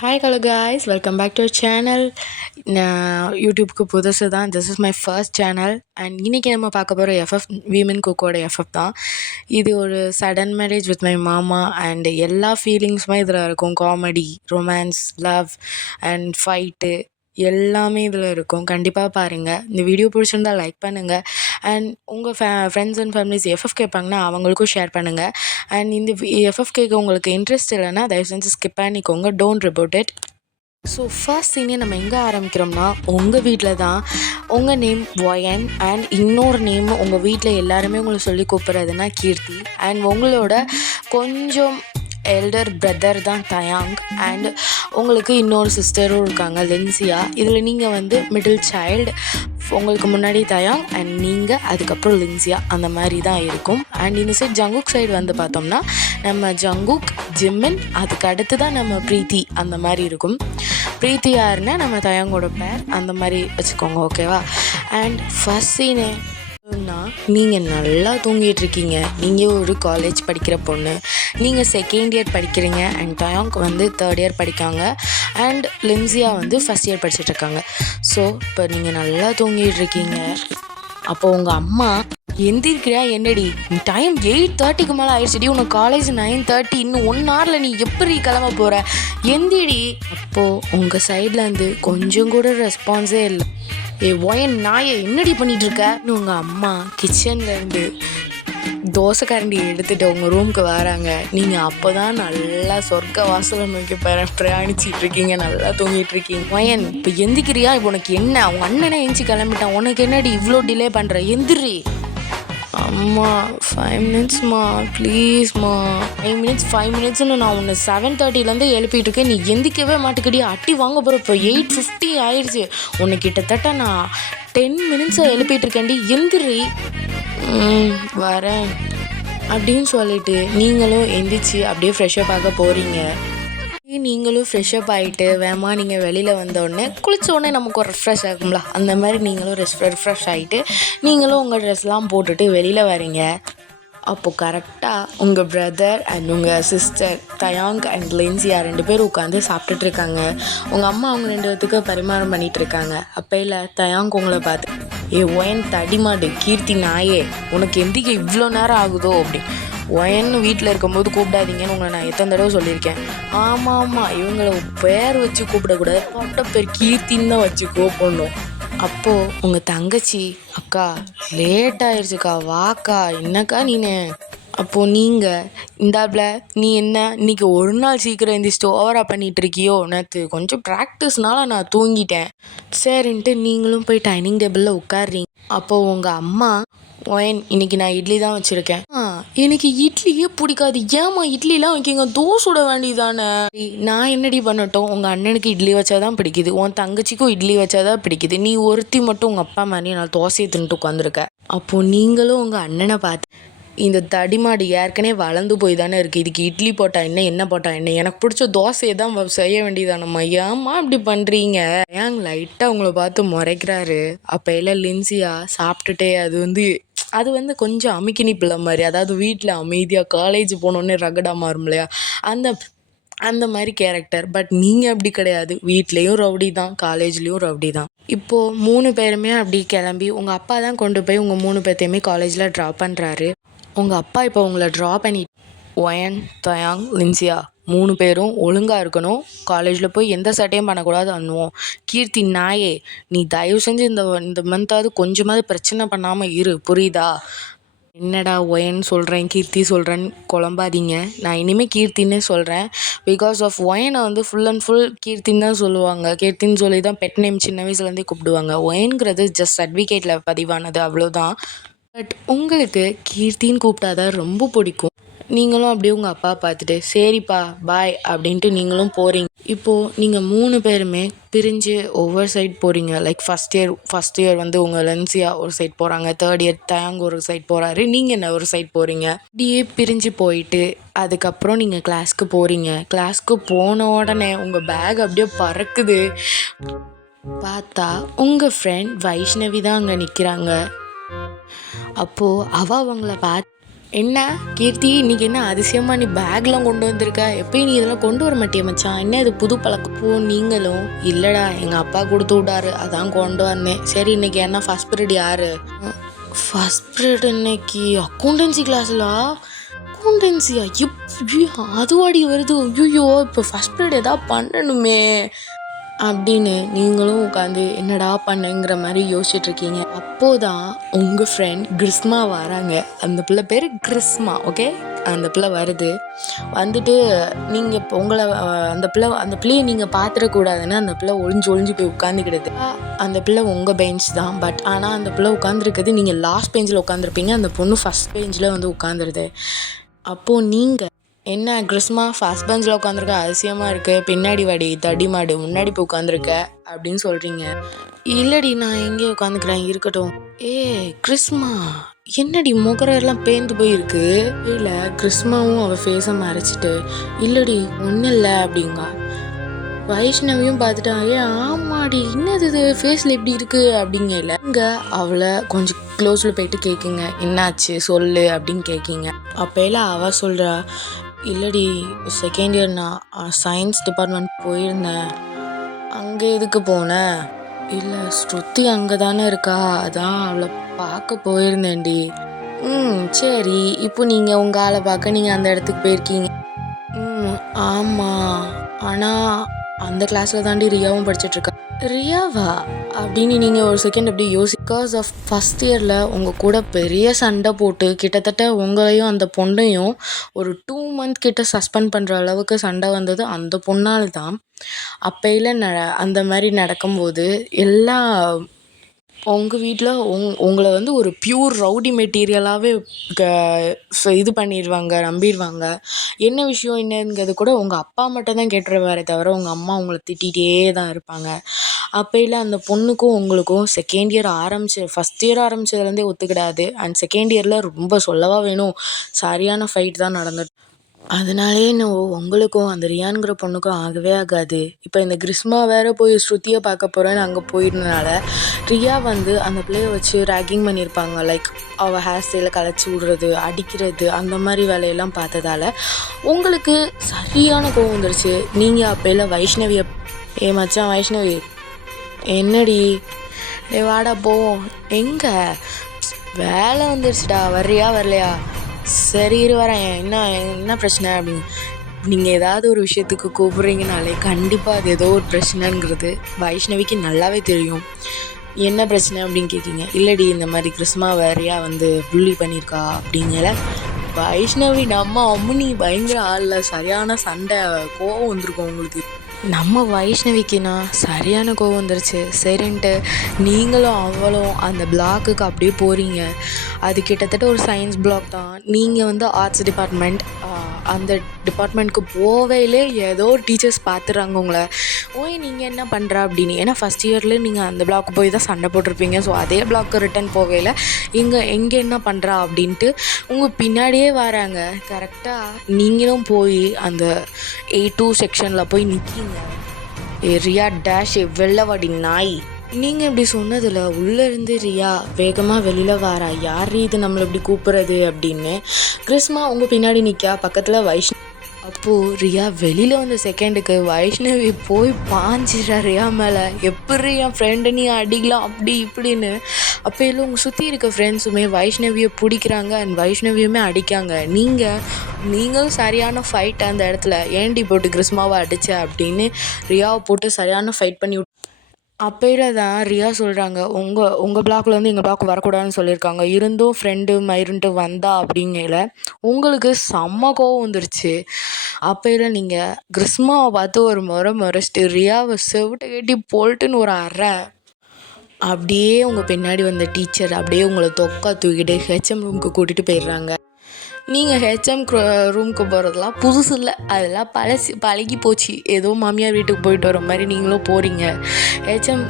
Hi hello guys, welcome back to channel. நான் யூடியூப்க்கு புதுசு தான். This is my first channel. And இன்றைக்கி நம்ம பார்க்க போகிற எஃப்எஃப் விமன் குக்கோட எஃப்எஃப் தான். இது ஒரு சடன் மேரேஜ் வித் மை மாமா அண்ட் எல்லா ஃபீலிங்ஸுமே இதில் இருக்கும். Comedy, romance, love and fight எல்லாமே இதில் இருக்கும். கண்டிப்பாக பாருங்கள். இந்த வீடியோ பிடிச்சிருந்தா லைக் பண்ணுங்கள். அண்ட் உங்கள் ஃப்ரெண்ட்ஸ் அண்ட் ஃபேமிலிஸ் எஃப்எஃப் கேட்பாங்கன்னா அவங்களுக்கும் ஷேர் பண்ணுங்கள். அண்ட் இந்த எஃப்எஃப் கேட்க உங்களுக்கு இன்ட்ரெஸ்ட் இல்லைன்னா தயவு செஞ்சு ஸ்கிப் பண்ணிக்கோங்க. Don't report it. So first சீனே நம்ம எங்கே ஆரம்பிக்கிறோம்னா, உங்கள் வீட்டில் தான். உங்கள் நேம் ஒயன் அண்ட் இன்னொரு நேம் உங்கள் வீட்டில் எல்லாருமே உங்களை சொல்லி கூப்பிட்றதுனா கீர்த்தி. அண்ட் உங்களோட கொஞ்சம் எல்டர் பிரதர் தான் தயாங். அண்ட் உங்களுக்கு இன்னொரு சிஸ்டரும் இருக்காங்க, லின்சியா. இதில் நீங்கள் வந்து மிடில் சைல்டு. உங்களுக்கு முன்னாடி தயாங் அண்ட் நீங்கள் அதுக்கப்புறம் லின்சியா, அந்த மாதிரி தான் இருக்கும். அண்ட் இந்த சைட் ஜங்குக் சைடு வந்து பார்த்தோம்னா நம்ம ஜங்குக், ஜிம்மின், அதுக்கு அடுத்து தான் நம்ம ப்ரீத்தி, அந்த மாதிரி இருக்கும். ப்ரீத்தி யாருன்னா நம்ம தயாங்கோட பேர், அந்த மாதிரி வச்சுக்கோங்க, ஓகேவா? அண்ட் ஃபர்ஸ்ட் சீனே நீங்கள் நல்லா தூங்கிட்டு இருக்கீங்க. நீங்கள் ஒரு காலேஜ் படிக்கிற பொண்ணு, நீங்கள் செகண்ட் இயர் படிக்கிறீங்க. அண்ட் தயாங்க் வந்து தேர்ட் இயர் படிக்காங்க. அண்ட் லின்சியா வந்து ஃபஸ்ட் இயர் படிச்சுட்ருக்காங்க. ஸோ இப்போ நீங்கள் நல்லா தூங்கிட்டு இருக்கீங்க. அப்போது உங்கள் அம்மா எந்திரிக்கிறியா என்னடி, டைம் 8:30க்கு மேலே ஆயிடுச்சுடி, உனக்கு காலேஜ் 9:30, இன்னும் 1 ஹவரில் நீ எப்படி கிளம்ப போகிற, எந்திரி. அப்போது உங்கள் சைட்லேருந்து கொஞ்சம் கூட ரெஸ்பான்ஸே இல்லை. ஒயன் நாயை என்னடி பண்ணிகிட்ருக்க? உங்கள் அம்மா கிச்சன்லேருந்து தோசை கரண்டி எடுத்துகிட்டு உங்கள் ரூமுக்கு வராங்க. நீங்கள் அப்போ தான் நல்லா சொர்க்க வாசலை நோக்கி பிரயாணிச்சிட்டு இருக்கீங்க, நல்லா தூங்கிட்டு இருக்கீங்க. ஒயன் இப்போ எந்திக்கிறியா? இப்போ உனக்கு என்ன? அவங்க அண்ணனே எந்திச்சு கிளம்பிட்டான், உனக்கு என்னடி இவ்வளோ டிலே பண்ணுற? எந்திரி. அம்மா 5 மினிட்ஸ்மா ப்ளீஸ்மா. 5 மினிட்ஸ்னு நான் உன்னை 7:30லேருந்து எழுப்பிட்டு இருக்கேன், நீ எந்திக்கவே மாட்டுக்கடி. அட்டி வாங்க போகிற. இப்போ 8:50 ஆயிடுச்சு. உன்னை கிட்டத்தட்ட நான் 10 மினிட்ஸை எழுப்பிட்டு இருக்கேன்டி, எந்திரி. வரேன் அப்படின்னு சொல்லிட்டு நீங்களும் எந்திரிச்சு அப்படியே ஃப்ரெஷ்ஷப் ஆக போகிறீங்க. நீங்களும் ஃப்ரெஷ்ஷப் ஆகிட்டு வேமா நீங்கள் வெளியில் வந்தோடனே குளித்தோடனே நமக்கு ஒரு ரெஃப்ரெஷ் ஆகும்ல, அந்த மாதிரி நீங்களும் ரெஃப்ரெஷ் ஆகிட்டு நீங்களும் உங்கள் ட்ரெஸ்லாம் போட்டுட்டு வெளியில் வரீங்க. அப்போது கரெக்டாக உங்கள் பிரதர் அண்ட் உங்கள் சிஸ்டர் தயாங் அண்ட் லின்சியா 2 பேரும் உட்காந்து சாப்பிட்டுட்ருக்காங்க. உங்கள் அம்மா அவங்க 2 பேத்துக்கு பரிமாறம் பண்ணிகிட்ருக்காங்க. அப்போ இல்லை தயாங் உங்களை பார்த்து, ஒயன் தடிமாடு கீர்த்தி நாயே, உனக்கு எந்திக்க இவ்வளோ நேரம் ஆகுதோ அப்படி. ஒயன் வீட்டில் இருக்கும்போது கூப்பிடாதீங்கன்னு உங்களை நான் எத்தனை தடவை சொல்லியிருக்கேன். ஆமாம், இவங்களை பேர் வச்சு கூப்பிடக்கூடாது, பட்ட பேர் கீர்த்தின்னு தான் வச்சு கூப்பிடணும். அப்போது உங்கள் தங்கச்சி, அக்கா லேட் ஆயிடுச்சுக்கா, வாக்கா, என்னக்கா நீனு. அப்போது நீங்கள் இந்தாப்ல, நீ என்ன இன்னைக்கு ஒரு நாள் சீக்கிரம் எழுந்திரிச்சிட்டு ஓவராக பண்ணிகிட்டு இருக்கியோ, நேற்று கொஞ்சம் ப்ராக்டிஸ்னால நான் தூங்கிட்டேன் சரின்ட்டு நீங்களும் போய் டைனிங் டேபிளில் உட்காடுறீங்க. அப்போது உங்கள் அம்மா, ஒயன் இன்னைக்கு நான் இட்லி தான் வச்சுருக்கேன். எனக்கு இட்லியே பிடிக்காது, ஏமா இட்லிலாம் வைக்கிங்க, தோசை சுட வேண்டியதானே. நான் என்னடி பண்ணட்டும், உங்கள் அண்ணனுக்கு இட்லி வச்சாதான் பிடிக்குது, உன் தங்கச்சிக்கும் இட்லி வச்சாதான் பிடிக்குது, நீ ஒருத்தி மட்டும் உங்கள் அப்பா மாதிரி நான் தோசையை தின்ட்டு உட்காந்துருக்க. அப்போது நீங்களும் உங்கள் அண்ணனை பார்த்து, இந்த தடிமாடு ஏற்கனவே வளர்ந்து போய் தானே இருக்குது, இதுக்கு இட்லி போட்டா என்ன போட்டா என்ன, எனக்கு பிடிச்ச தோசையை தான் செய்ய வேண்டியதானம்மா, ஏம்மா இப்படி பண்ணுறீங்க. ஏங்க லைட்டாக உங்களை பார்த்து முறைக்கிறாரு. அப்போ எல்லாம் லின்சியா சாப்பிட்டுட்டே அது வந்து கொஞ்சம் அமுக்கினி பிள்ளை மாதிரி, அதாவது வீட்டில் அமைதியாக, காலேஜ் போனோடனே ரகடாக மாறும் இல்லையா, அந்த மாதிரி கேரக்டர். பட் நீங்கள் அப்படி கிடையாது, வீட்லேயும் ரவுடி தான், காலேஜ்லேயும் ரவுடி தான். இப்போது 3 பேருமே அப்படி கிளம்பி உங்கள் அப்பா தான் கொண்டு போய் உங்கள் 3 பேர்த்தையுமே காலேஜில் ட்ராப் பண்ணுறாரு. உங்கள் அப்பா இப்போ உங்களை ட்ரா பண்ணி, ஒயன், தயாங், லின்சியா 3 பேரும் ஒழுங்காக இருக்கணும், காலேஜில் போய் எந்த சட்டையும் பண்ணக்கூடாது அண்ணுவோம். கீர்த்தி நாயே, நீ தயவு செஞ்சு இந்த மந்தாவது கொஞ்சமாவது பிரச்சனை பண்ணாமல் இரு, புரியுதா? என்னடா ஒயன் சொல்கிறேன் கீர்த்தி சொல்கிறேன்னு குழம்பாதீங்க, நான் இனிமேல் கீர்த்தின்னே சொல்கிறேன். பிகாஸ் ஆஃப் ஒயனை வந்து ஃபுல் அண்ட் ஃபுல் கீர்த்தின்னு தான் சொல்லுவாங்க, கீர்த்தின்னு சொல்லி தான் பெட் நேம் சின்ன வயசுலேருந்தே கூப்பிடுவாங்க. ஒயன்கிறது ஜஸ்ட் சர்டிஃபிகேட்டில் பதிவானது, அவ்வளோதான். பட் உங்களுக்கு கீர்த்தின்னு கூப்பிட்டாதான் ரொம்ப பிடிக்கும். நீங்களும் அப்படியே உங்கள் அப்பா பார்த்துட்டு சரிப்பா பாய் அப்படின்ட்டு நீங்களும் போகிறீங்க. இப்போது நீங்கள் 3 பேருமே பிரிஞ்சு ஒவ்வொரு சைட் போகிறீங்க. லைக் ஃபஸ்ட் இயர் வந்து உங்கள் லென்சியா ஒரு சைட் போகிறாங்க, தேர்ட் இயர் தயாங் ஒரு சைட் போகிறாரு, நீங்கள் என்ன ஒரு சைட் போகிறீங்க. இப்படியே பிரிஞ்சு போயிட்டு அதுக்கப்புறம் நீங்கள் கிளாஸ்க்கு போகிறீங்க. கிளாஸ்க்கு போன உடனே உங்கள் பேக் அப்படியே பறக்குது. பார்த்தா உங்கள் ஃப்ரெண்ட் வைஷ்ணவி தான் அங்கே நிற்கிறாங்க. அப்போது அவங்கள பார்த்து, என்ன கீர்த்தி, இன்னைக்கு என்ன அதிசயமா நீ பேக்லாம் கொண்டு வந்திருக்க? எப்பயும் நீ இதெல்லாம் கொண்டு வர மாட்டிய மச்சான், என்ன இது புது பழக்கம்? நீங்களும் இல்லடா எங்கள் அப்பா கொடுத்து விட்டாரு அதான் கொண்டு வந்தேன். சரி இன்னைக்கு என்ன ஃபர்ஸ்ட் பீரியட் யாரு? ஃபர்ஸ்ட் பீரியட் இன்னைக்கு அக்கௌண்டன்சி கிளாஸ்ல. அக்கௌண்டன்சியா? அதுவாடி வருது? ஐயோ, இப்போ ஃபர்ஸ்ட் பீரியட் எதாவது பண்ணணுமே அப்படின்னு நீங்களும் உட்காந்து என்னடா பண்ணுங்கிற மாதிரி யோசிச்சுட்டு இருக்கீங்க. அப்போதான் உங்கள் ஃப்ரெண்ட் கிறிஸ்மா வராங்க. அந்த பிள்ளை பேர் கிறிஸ்மா. ஓகே, அந்த பிள்ளை வருது. வந்துட்டு நீங்கள் இப்போ உங்களை அந்த பிள்ளையை நீங்கள் பார்த்துடக்கூடாதுன்னு அந்த பிள்ளை ஒளிஞ்சு போய் உட்காந்துக்கிடுது. அந்த பிள்ளை உங்கள் பெஞ்ச் தான். பட் ஆனால் அந்த பிள்ளை உட்காந்துருக்குது நீங்கள் லாஸ்ட் பெஞ்சில் உட்காந்துருப்பீங்க. அந்த பொண்ணு ஃபஸ்ட் பெஞ்சில் வந்து உட்காந்துருது. அப்போது நீங்கள் என்ன கிறிஸ்மா ஃபர்ஸ்ட் பெஞ்சில் உட்காந்துருக்க, அதிசயமாக இருக்குது, பின்னாடி வாடி தடி மாடு, முன்னாடி போய் உட்காந்துருக்க அப்படின்னு சொல்கிறீங்க. இல்லடி நான் எங்கேயோ உட்காந்துக்கிறேன், இருக்கட்டும். கிறிஸ்மா என்னடி முகரெல்லாம் பேந்து போயிருக்கு? இல்லை கிறிஸ்மாவும் அவள் ஃபேஸை மறைச்சிட்டு இல்லடி ஒன்றும் இல்லை அப்படிங்க. வைஷ்ணவியும் பார்த்துட்டா, ஆமாடி என்னது இது ஃபேஸில் எப்படி இருக்குது அப்படிங்கல. இங்கே அவளை கொஞ்சம் க்ளோஸில் போயிட்டு கேட்குங்க, என்னாச்சு சொல்லு அப்படின்னு கேட்கிங்க. அப்போலாம் அவள் சொல்கிறா, இல்லடி செகண்ட் இயர் நான் சயின்ஸ் டிபார்ட்மெண்ட் போயிருந்தேன். அங்கே எதுக்கு போனேன்? இல்லை ஸ்ருதி அங்கே தானே இருக்கா, அதான் அவளை பார்க்க போயிருந்தேன்டி. சரி, இப்போ நீங்கள் உங்கள் ஆளை பார்க்க நீங்கள் அந்த இடத்துக்கு போயிருக்கீங்க. ஆமாம், ஆனால் அந்த கிளாஸில் தாண்டி ரியாவும் படிச்சிட்ருக்கா. ரியாவா அப்படின்னு நீங்கள் ஒரு செகண்ட் அப்படி பிகாஸ் ஆஃப் ஃபஸ்ட் இயரில் உங்கள் கூட பெரிய சண்டை போட்டு கிட்டத்தட்ட உங்களையும் அந்த பொண்ணையும் ஒரு 2 month கிட்ட சஸ்பெண்ட் பண்ணுற அளவுக்கு சண்டை வந்தது அந்த பொண்ணால் தான். அப்பையில் அந்த மாதிரி நடக்கும்போது எல்லா உங்கள் வீட்டில் உங்களை வந்து ஒரு பியூர் ரவுடி மெட்டீரியலாகவே இது பண்ணிடுவாங்க, நம்பிடுவாங்க. என்ன விஷயம் என்னங்கிறது கூட உங்கள் அப்பா மட்டும்தான் கேட்டுருவாரே தவிர உங்கள் அம்மா உங்களை திட்டிகிட்டே தான் இருப்பாங்க. அப்பையில் அந்த பொண்ணுக்கும் உங்களுக்கும் செகண்ட் இயர் ஃபஸ்ட் இயர் ஆரம்பிச்சதுலேருந்தே ஒத்துக்கிடாது. அண்ட் செகண்ட் இயரில் ரொம்ப சொல்லவா வேணும், சரியான ஃபைட் தான் நடந்தது. அதனாலேயே என்னவோ உங்களுக்கும் அந்த ரியான்கிற பொண்ணுக்கும் ஆகவே ஆகாது. இப்போ இந்த கிறிஸ்மா வேறு போய் ஸ்ருதியை பார்க்க போகிறேன்னு அங்கே போயிருந்தனால ரியா வந்து அந்த பிள்ளைய வச்சு ரேக்கிங் பண்ணியிருப்பாங்க. லைக் அவள் ஹேர் ஸ்டைலை கலைச்சி விடுறது, அடிக்கிறது, அந்த மாதிரி வேலையெல்லாம் பார்த்ததால உங்களுக்கு சரியான கோவம் வந்துருச்சு. நீங்கள் அப்போல வைஷ்ணவியை மச்சான் வைஷ்ணவி என்னடி வாடா போவோம், எங்கே வேலை வந்துருச்சுடா, வர்றியா வரலையா? சரி வரேன், என்ன பிரச்சனை அப்படின்னு. நீங்கள் ஏதாவது ஒரு விஷயத்துக்கு கூப்பிட்றீங்கனாலே கண்டிப்பாக அது ஏதோ ஒரு பிரச்சனைங்கிறது வைஷ்ணவிக்கு நல்லாவே தெரியும். என்ன பிரச்சனை அப்படின்னு கேட்குறீங்க. இல்லடி இந்த மாதிரி கிறிஸ்மா வேறையா வந்து புள்ளி பண்ணியிருக்கா அப்படிங்கல. வைஷ்ணவி நம்ம அம்முனி பயங்கர ஆளில் சரியான சண்டை, கோவம் வந்திருக்கும் உங்களுக்கு. நம்ம வைஷ்ணவிக்குன்னா சரியான கோவம் வந்துருச்சு. சரின்ட்டு நீங்களும் அவளும் அந்த பிளாக்குக்கு அப்படியே போகிறீங்க. அது கிட்டத்தட்ட ஒரு சயின்ஸ் பிளாக் தான். நீங்கள் வந்து ஆர்ட்ஸ் டிபார்ட்மெண்ட். அந்த டிபார்ட்மெண்ட்க்கு போவையிலே ஏதோ ஒரு டீச்சர்ஸ் பார்த்துறாங்க உங்களை. நீங்கள் என்ன பண்ணுறா அப்படின்னு. ஏன்னா ஃபஸ்ட் இயர்லேயே நீங்கள் அந்த பிளாக்கு போய் தான் சண்டை போட்டிருப்பீங்க. ஸோ அதே பிளாக்கு ரிட்டன் போகையில் எங்கே என்ன பண்ணுறா அப்படின்ட்டு உங்கள் பின்னாடியே வராங்க. கரெக்டாக நீங்களும் போய் அந்த A2 செக்ஷனில் போய் நிற்கிங்க. ரியா டேஷ் வெள்ளவாடி நாய். நீங்கள் இப்படி சொன்னதில் உள்ளேருந்து ரியா வேகமாக வெளியில் வாரா. யார் இது நம்மளை இப்படி கூப்பிட்றது அப்படின்னு. கிறிஸ்மா உங்கள் பின்னாடி நிற்கா, பக்கத்தில் வைஷ்ணவி. அப்போது ரியா வெளியில் வந்த செகண்டுக்கு வைஷ்ணவி போய் பாஞ்சிடா ரியா மேலே. எப்படி என் ஃப்ரெண்டு நீ அடிக்கலாம் அப்படி இப்படின்னு. அப்போ இல்லை உங்கள் சுற்றி இருக்க ஃப்ரெண்ட்ஸுமே வைஷ்ணவியை பிடிக்கிறாங்க அண்ட் வைஷ்ணவியுமே அடிக்காங்க. நீங்களும் சரியான ஃபைட் அந்த இடத்துல. ஏண்டி போட்டு கிறிஸ்மாவை அடித்த அப்படின்னு ரியாவை போட்டு சரியான ஃபைட் பண்ணி அப்பையில தான் ரியா சொல்கிறாங்க, உங்கள் பிளாக்ல வந்து எங்கள் பிளாக் வரக்கூடாதுன்னு சொல்லியிருக்காங்க. இருந்தும் ஃப்ரெண்டு மயிருன்ட்டு வந்தா அப்படிங்கல உங்களுக்கு செம்ம கோவம் வந்துருச்சு. அப்பையில நீங்கள் கிறிஸ்மாவை பார்த்து ஒரு முறைச்சிட்டு ரியாவை செவிட்ட கட்டி போல்ட்டுன்னு ஒரு அறை. அப்படியே உங்கள் பின்னாடி வந்த டீச்சர் அப்படியே உங்களை தொக்கா தூக்கிட்டு ஹெச்எம் ரூமுக்கு கூட்டிகிட்டு போயிடுறாங்க. நீங்கள் ஹெச்எம் ரூமுக்கு போகிறதுலாம் புதுசு இல்லை, அதெல்லாம் பழகி போச்சு. ஏதோ மாமியார் வீட்டுக்கு போயிட்டு வர மாதிரி நீங்களும் போகிறீங்க.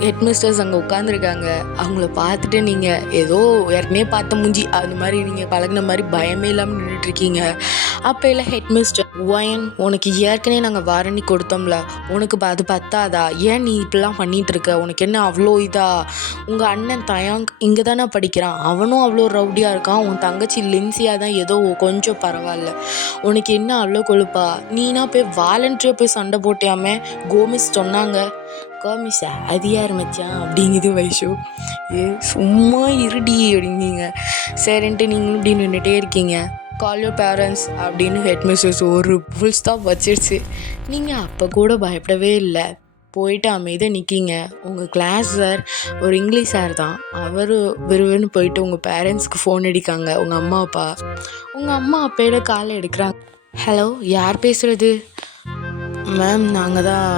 ஹெட் மிஸ்டர்ஸ் அங்கே உட்காந்துருக்காங்க. அவங்கள பார்த்துட்டு நீங்கள் ஏதோ ஏற்கனவே பார்த்த மூஞ்சி அந்த மாதிரி நீங்கள் பழகின மாதிரி பயமே இல்லாமல் நின்றுட்டுருக்கீங்க. அப்போ இல்லை ஹெட் மிஸ்டர், ஒயன் உனக்கு ஏற்கனவே நாங்கள் வாரண்டி கொடுத்தோம்ல, உனக்கு அது பத்தாதா? ஏன் நீ இப்படிலாம் பண்ணிகிட்டு இருக்க? உனக்கு என்ன அவ்வளோ இதா? உங்கள் அண்ணன் தயாங்க் இங்கே தானே படிக்கிறான், அவனும் அவ்வளோ ரவுடியாக இருக்கான். உன் தங்கச்சி லின்சியாக தான் ஏதோ கொஞ்சம் பரவாயில்ல, உனக்கு என்ன அவ்வளோ கொழுப்பா? நீனா போய் வாலண்ட்ரியாக போய் சண்டை போட்டியாமே, கோமிஸ் சொன்னாங்க. கோமிஸா? அது யார் மச்சான் அப்படிங்குது வைஷு. சும்மா இருடி அப்படிங்கிங்க. சரின்ட்டு நீங்களும் இப்படி நின்றுட்டே இருக்கீங்க. கால் யூர் பேரண்ட்ஸ் அப்படின்னு ஹெட் மிஸ்டர்ஸ் ஒரு ஃபுல் ஸ்டாப் வச்சிருச்சு. நீங்கள் அப்போ கூட பயப்படவே இல்லை, போயிட்டு அமைதியாக நிற்கிங்க. உங்கள் கிளாஸ் சார் ஒரு இங்கிலீஷ் சார் தான், அவர் விறுவிறுன்னு போயிட்டு உங்கள் பேரண்ட்ஸ்க்கு ஃபோன் அடிக்காங்க. உங்கள் அம்மா அப்பா அப்பையில காலை எடுக்கிறாங்க. ஹலோ, யார் பேசுகிறது? மேம், நாங்கள் தான்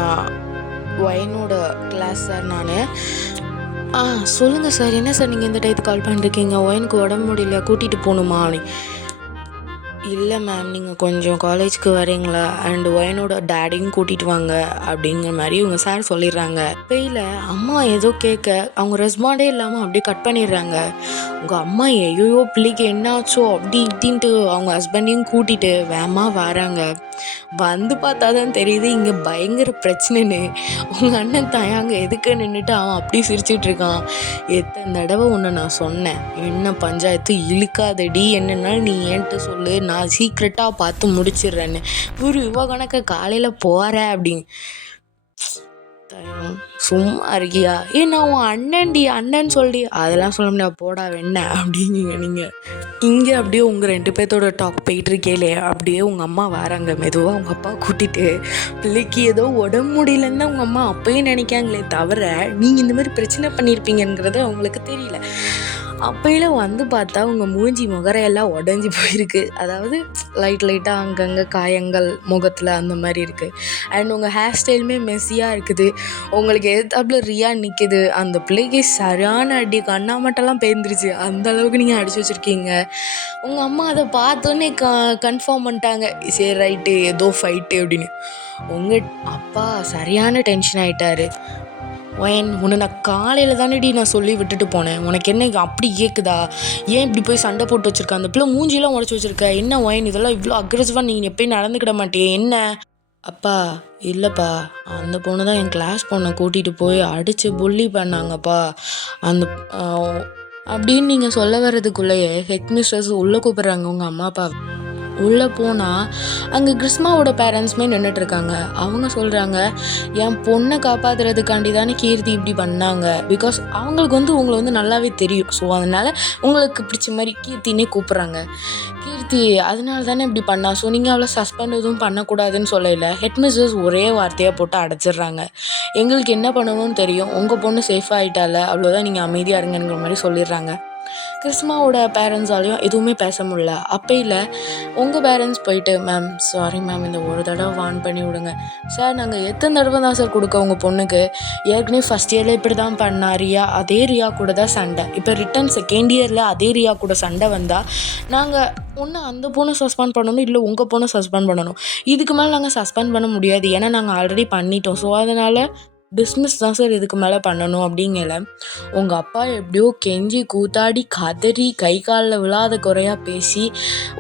ஒயனோட கிளாஸ் சார். நான் சொல்லுங்கள் சார். என்ன சார் நீங்கள் இந்த டயத்துக்கு கால் பண்ணிருக்கீங்க? ஒயனுக்கு உடம்பு முடியல, கூட்டிகிட்டு போகணுமா? இல்லை மேம், நீங்கள் கொஞ்சம் காலேஜ்க்கு வரீங்களா, அண்ட் ஒயனோட டேடியும் கூட்டிகிட்டு வாங்க அப்படிங்கிற மாதிரி உங்கள் சார் சொல்லிடுறாங்க. பெயில அம்மா ஏதோ கேட்க அவங்க ரெஸ்பாண்டே இல்லாமல் அப்படியே கட் பண்ணிடுறாங்க. உங்கள் அம்மா ஐயோ பிள்ளைக்கு என்னாச்சோ அப்படி இப்படின்ட்டு அவங்க ஹஸ்பண்டையும் கூட்டிகிட்டு வேகமாக வராங்க. வந்து பார்த்தா தான் தெரியுது இங்கே பயங்கர பிரச்சனைன்னு. உங்கள் அண்ணன் தயாங்க எதுக்கு நின்றுட்டு அவன் அப்படி சிரிச்சிட்டு இருக்கான். எத்தனை தடவை ஒன்று நான் சொன்னேன், என்ன பஞ்சாயத்து இழுக்காதடி, என்னன்னாலும் நீ ஏன்ட்டு சொல்லு, நான் சீக்ரெட்டாக பார்த்து முடிச்சிடுறேன்னு. இவ கணக்க காலையில் போகிற அப்படின்னு. சும்மா இருக்கியா? நான் உன் அண்ணன் சொல்லி அதெல்லாம் சொல்ல முடியாது, போடா வெண்ண அப்படிங்க. நீங்கள் இங்கே அப்படியே உங்கள் 2 பேர்த்தோட டாக் போயிட்டு இருக்கேலே, அப்படியே உங்கள் அம்மா வராங்க மெதுவாக. உங்கள் அப்பா கூட்டிகிட்டு, பிள்ளைக்கு ஏதோ உடம்பு முடியலன்னு தான் உங்கள் அம்மா அப்பயும் நினைக்காங்களே தவிர நீங்கள் இந்த மாதிரி பிரச்சனை பண்ணியிருப்பீங்கங்கிறது அவங்களுக்கு தெரியல. அப்பையில வந்து பார்த்தா உங்கள் மூஞ்சி முகரையெல்லாம் உடஞ்சி போயிருக்கு. அதாவது லைட்டாக அங்கங்கே காயங்கள் முகத்தில் அந்த மாதிரி இருக்குது. அண்ட் உங்கள் ஹேர் ஸ்டைலுமே மெஸ்ஸியாக இருக்குது. உங்களுக்கு எதிர்த்தாப்புல ரியா நிற்கிது. அந்த பிள்ளைக்கு சரியான அடி, கண்ணாமட்டெல்லாம் பேர்ந்துருச்சு, அந்த அளவுக்கு நீங்கள் அடித்து வச்சுருக்கீங்க. உங்கள் அம்மா அதை பார்த்தோன்னே கன்ஃபார்ம் பண்ணிட்டாங்க, சரி ரைட்டு ஏதோ ஃபைட்டு அப்படின்னு. உங்கள் அப்பா சரியான டென்ஷன் ஆகிட்டாரு. ஒயன், உன்னை நான் காலையில் தானேடி நான் சொல்லி விட்டுட்டு போனேன், உனக்கு என்ன அப்படி கேட்குதா? ஏன் இப்படி போய் சண்டை போட்டு வச்சுருக்க? அந்த பிள்ளை மூஞ்சிலாம் உடச்சி வச்சுருக்க, என்ன ஒயன் இதெல்லாம் இவ்வளோ அக்ரெசிவாக நீங்கள் எப்பயும் நடந்துக்கிட மாட்டே என்ன? அப்பா இல்லைப்பா, அந்த பொண்ணு தான் என் கிளாஸ் பொண்ணை கூட்டிகிட்டு போய் அடித்து புல்லி பண்ணாங்கப்பா அந்த அப்படின்னு நீங்கள் சொல்ல வர்றதுக்குள்ளேயே ஹெட் மிஸ்டர்ஸ் உள்ளே கூப்பிட்றாங்க உங்கள் அம்மா அப்பா. உள்ளே போனால் அங்கே கிறிஸ்மாவோட பேரண்ட்ஸுமே நின்றுட்டுருக்காங்க. அவங்க சொல்கிறாங்க, என் பொண்ணை காப்பாற்றுறதுக்காண்டி தானே கீர்த்தி இப்படி பண்ணாங்க, பிகாஸ் அவங்களுக்கு உங்களை நல்லாவே தெரியும். ஸோ அதனால் உங்களுக்கு பிடிச்ச மாதிரி கீர்த்தினே கூப்பிட்றாங்க. கீர்த்தி அதனால தானே இப்படி பண்ணா, ஸோ நீங்கள் அவளை சஸ்பெண்ட் எதுவும் பண்ணக்கூடாதுன்னு சொல்லலை. ஹெட் மிஸ்ஸஸ் ஒரே வார்த்தையாக போட்டு அடைச்சிடுறாங்க. எங்களுக்கு என்ன பண்ணணும்னு தெரியும், உங்கள் பொண்ணு சேஃபாக ஆகிட்டால, அவ்வளோதான், நீங்கள் அமைதியாக இருங்கிற மாதிரி சொல்லிடுறாங்க. கிறிஸ்மாவோட பேரண்ட்ஸாலையும் எதுவுமே பேச முடியல. அப்பையில் உங்கள் பேரண்ட்ஸ் போயிட்டு, மேம் சாரி மேம், இந்த ஒரு தடவை வார்ன் பண்ணி விடுங்க. சார், நாங்கள் எத்தனை தடவை தான் சார் கொடுக்க உங்கள் பொண்ணுக்கு? ஏற்கனவே ஃபஸ்ட் இயரில் இப்படி தான் பண்ணா ரியா, அதே ரியா கூட தான் சண்டை. இப்போ ரிட்டன் செகண்ட் இயரில் அதே ரியா கூட சண்டை வந்தால் நாங்கள் ஒன்று அந்த பொண்ணை சஸ்பெண்ட் பண்ணணும், இல்லை உங்கள் பொண்ணை சஸ்பெண்ட் பண்ணணும். இதுக்கு மேலே நாங்கள் சஸ்பெண்ட் பண்ண முடியாது, ஏன்னா நாங்கள் ஆல்ரெடி பண்ணிட்டோம். ஸோ அதனால் டிஸ்மிஸ் தான் சார் இதுக்கு மேலே பண்ணணும் அப்படிங்கல. உங்கள் அப்பா எப்படியோ கெஞ்சி கூத்தாடி கதறி கை காலில் விழாத குறையாக பேசி,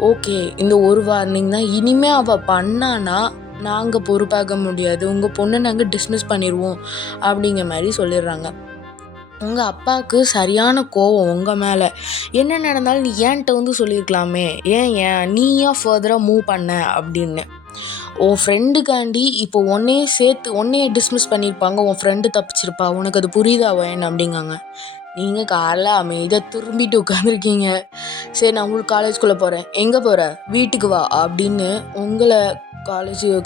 ஓகே இந்த ஒரு வார்னிங் தான், இனிமேல் அவள் பண்ணானா நாங்கள் பொறுப்பாக முடியாது, உங்கள் பொண்ணை நாங்கள் டிஸ்மிஸ் பண்ணிடுவோம் அப்படிங்கிற மாதிரி சொல்லிடுறாங்க. உங்கள் அப்பாவுக்கு சரியான கோவம் உங்கள் மேலே. என்ன நடந்தாலும் நீ ஏன்ட்ட சொல்லியிருக்கலாமே, ஏன் நீ ஏன் ஃபர்தராக மூவ் பண்ண அப்படின்னு. உன் ஃப்ரெண்டுக்காண்டி இப்போ உன்னையே டிஸ்மிஸ் பண்ணியிருப்பாங்க, உன் ஃப்ரெண்டு தப்பிச்சிருப்பா, உனக்கு அது புரியுதா வேணும் அப்படிங்காங்க. நீங்கள் காலைல அமைதியாக திரும்பிட்டு உட்காந்துருக்கீங்க. சரி, நான் உங்களுக்கு காலேஜ்குள்ளே போகிறேன். எங்கே போகிற? வீட்டுக்கு வா அப்படின்னு உங்களை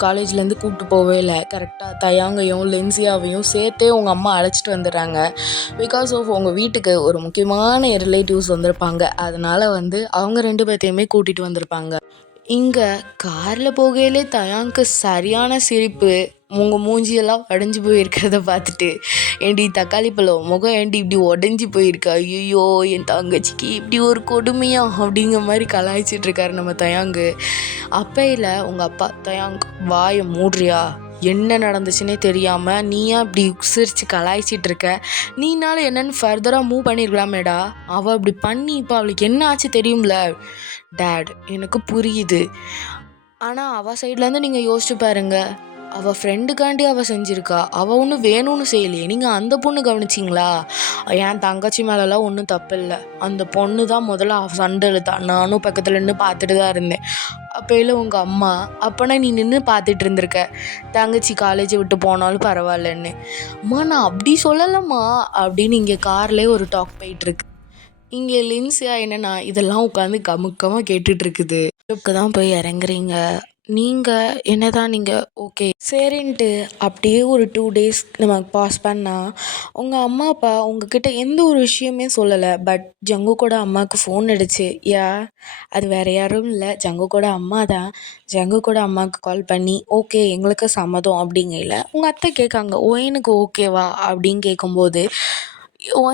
காலேஜ்லேருந்து கூப்பிட்டு போவே இல்லை. கரெக்டாக தயாங்கையும் லென்சியாவையும் சேர்த்தே உங்கள் அம்மா அழைச்சிட்டு வந்துடுறாங்க. பிகாஸ் ஆஃப் உங்கள் வீட்டுக்கு ஒரு முக்கியமான ரிலேட்டிவ்ஸ் வந்திருப்பாங்க, அதனால் அவங்க 2 பேர்த்தையுமே கூட்டிகிட்டு வந்திருப்பாங்க. இங்கே காரில் போகையிலே தயாங்க்கு சரியான சிரிப்பு உங்கள் மூஞ்சியெல்லாம் உடஞ்சி போயிருக்கிறத பார்த்துட்டு, ஏண்டி தக்காளி பழம் முகம் ஏண்டி இப்படி உடஞ்சி போயிருக்கா, ஐயோ என் தங்கச்சிக்கு இப்படி ஒரு கொடுமையா அப்படிங்கிற மாதிரி கலாய்ச்சிட்டு இருக்காரு நம்ம தயாங்கு. அப்பையில் உங்கள் அப்பா, தயாங் வாயை மூடுறியா, என்ன நடந்துச்சுன்னே தெரியாமல் நீயா இப்படி சிரிச்சு கலாய்ச்சிட்டு இருக்க, நீனாலும் என்னென்னு ஃபர்தராக மூவ் பண்ணியிருக்கலாமேடா, அவள் இப்படி பண்ணி இப்போ அவளுக்கு என்ன ஆச்சு தெரியும்ல. டேட் எனக்கு புரியுது, ஆனால் அவள் சைட்லேருந்து நீங்கள் யோசிச்சு பாருங்க, அவள் ஃப்ரெண்டுக்காண்டி அவள் செஞ்சுருக்கா, அவள் ஒன்றும் வேணும்னு செய்யலையே, நீங்கள் அந்த பொண்ணு கவனிச்சிங்களா. என் தங்கச்சி மேலெலாம் ஒன்றும் தப்பு இல்லை, அந்த பொண்ணு தான் முதல்ல சண்டை இழுத்தா, நானும் பக்கத்தில் நின்று பார்த்துட்டு தான் இருந்தேன். அப்போயில் உங்கள் அம்மா, அப்போனா நீ நின்று பார்த்துட்டு இருந்திருக்க, தங்கச்சி காலேஜை விட்டு போனாலும் பரவாயில்லன்னு. அம்மா நான் அப்படி சொல்லலைம்மா அப்படின்னு இங்கே கார்லேயே ஒரு டாக் போயிட்டுருக்கு. இங்கே லின்சியா என்னன்னா இதெல்லாம் உட்காந்து கமுக்கமாக கேட்டுட்ருக்குது. தான் போய் இறங்குறீங்க, நீங்கள் என்ன தான் நீங்கள் ஓகே சரின்ட்டு அப்படியே ஒரு 2 days நம்ம பாஸ் பண்ணால், உங்கள் அம்மா அப்பா உங்ககிட்ட எந்த ஒரு விஷயமே சொல்லலை. பட் ஜங்குக்கோட அம்மாவுக்கு ஃபோன் அடிச்சு, அது வேறு யாரும் இல்லை, ஜங்குக்கோட அம்மா தான். ஜங்குக்கோட அம்மாவுக்கு கால் பண்ணி ஓகே எங்களுக்கு சம்மதம் அப்படிங்கல உங்கள் அத்தை கேட்காங்க, எனக்கு ஓகேவா அப்படின்னு கேட்கும்போது,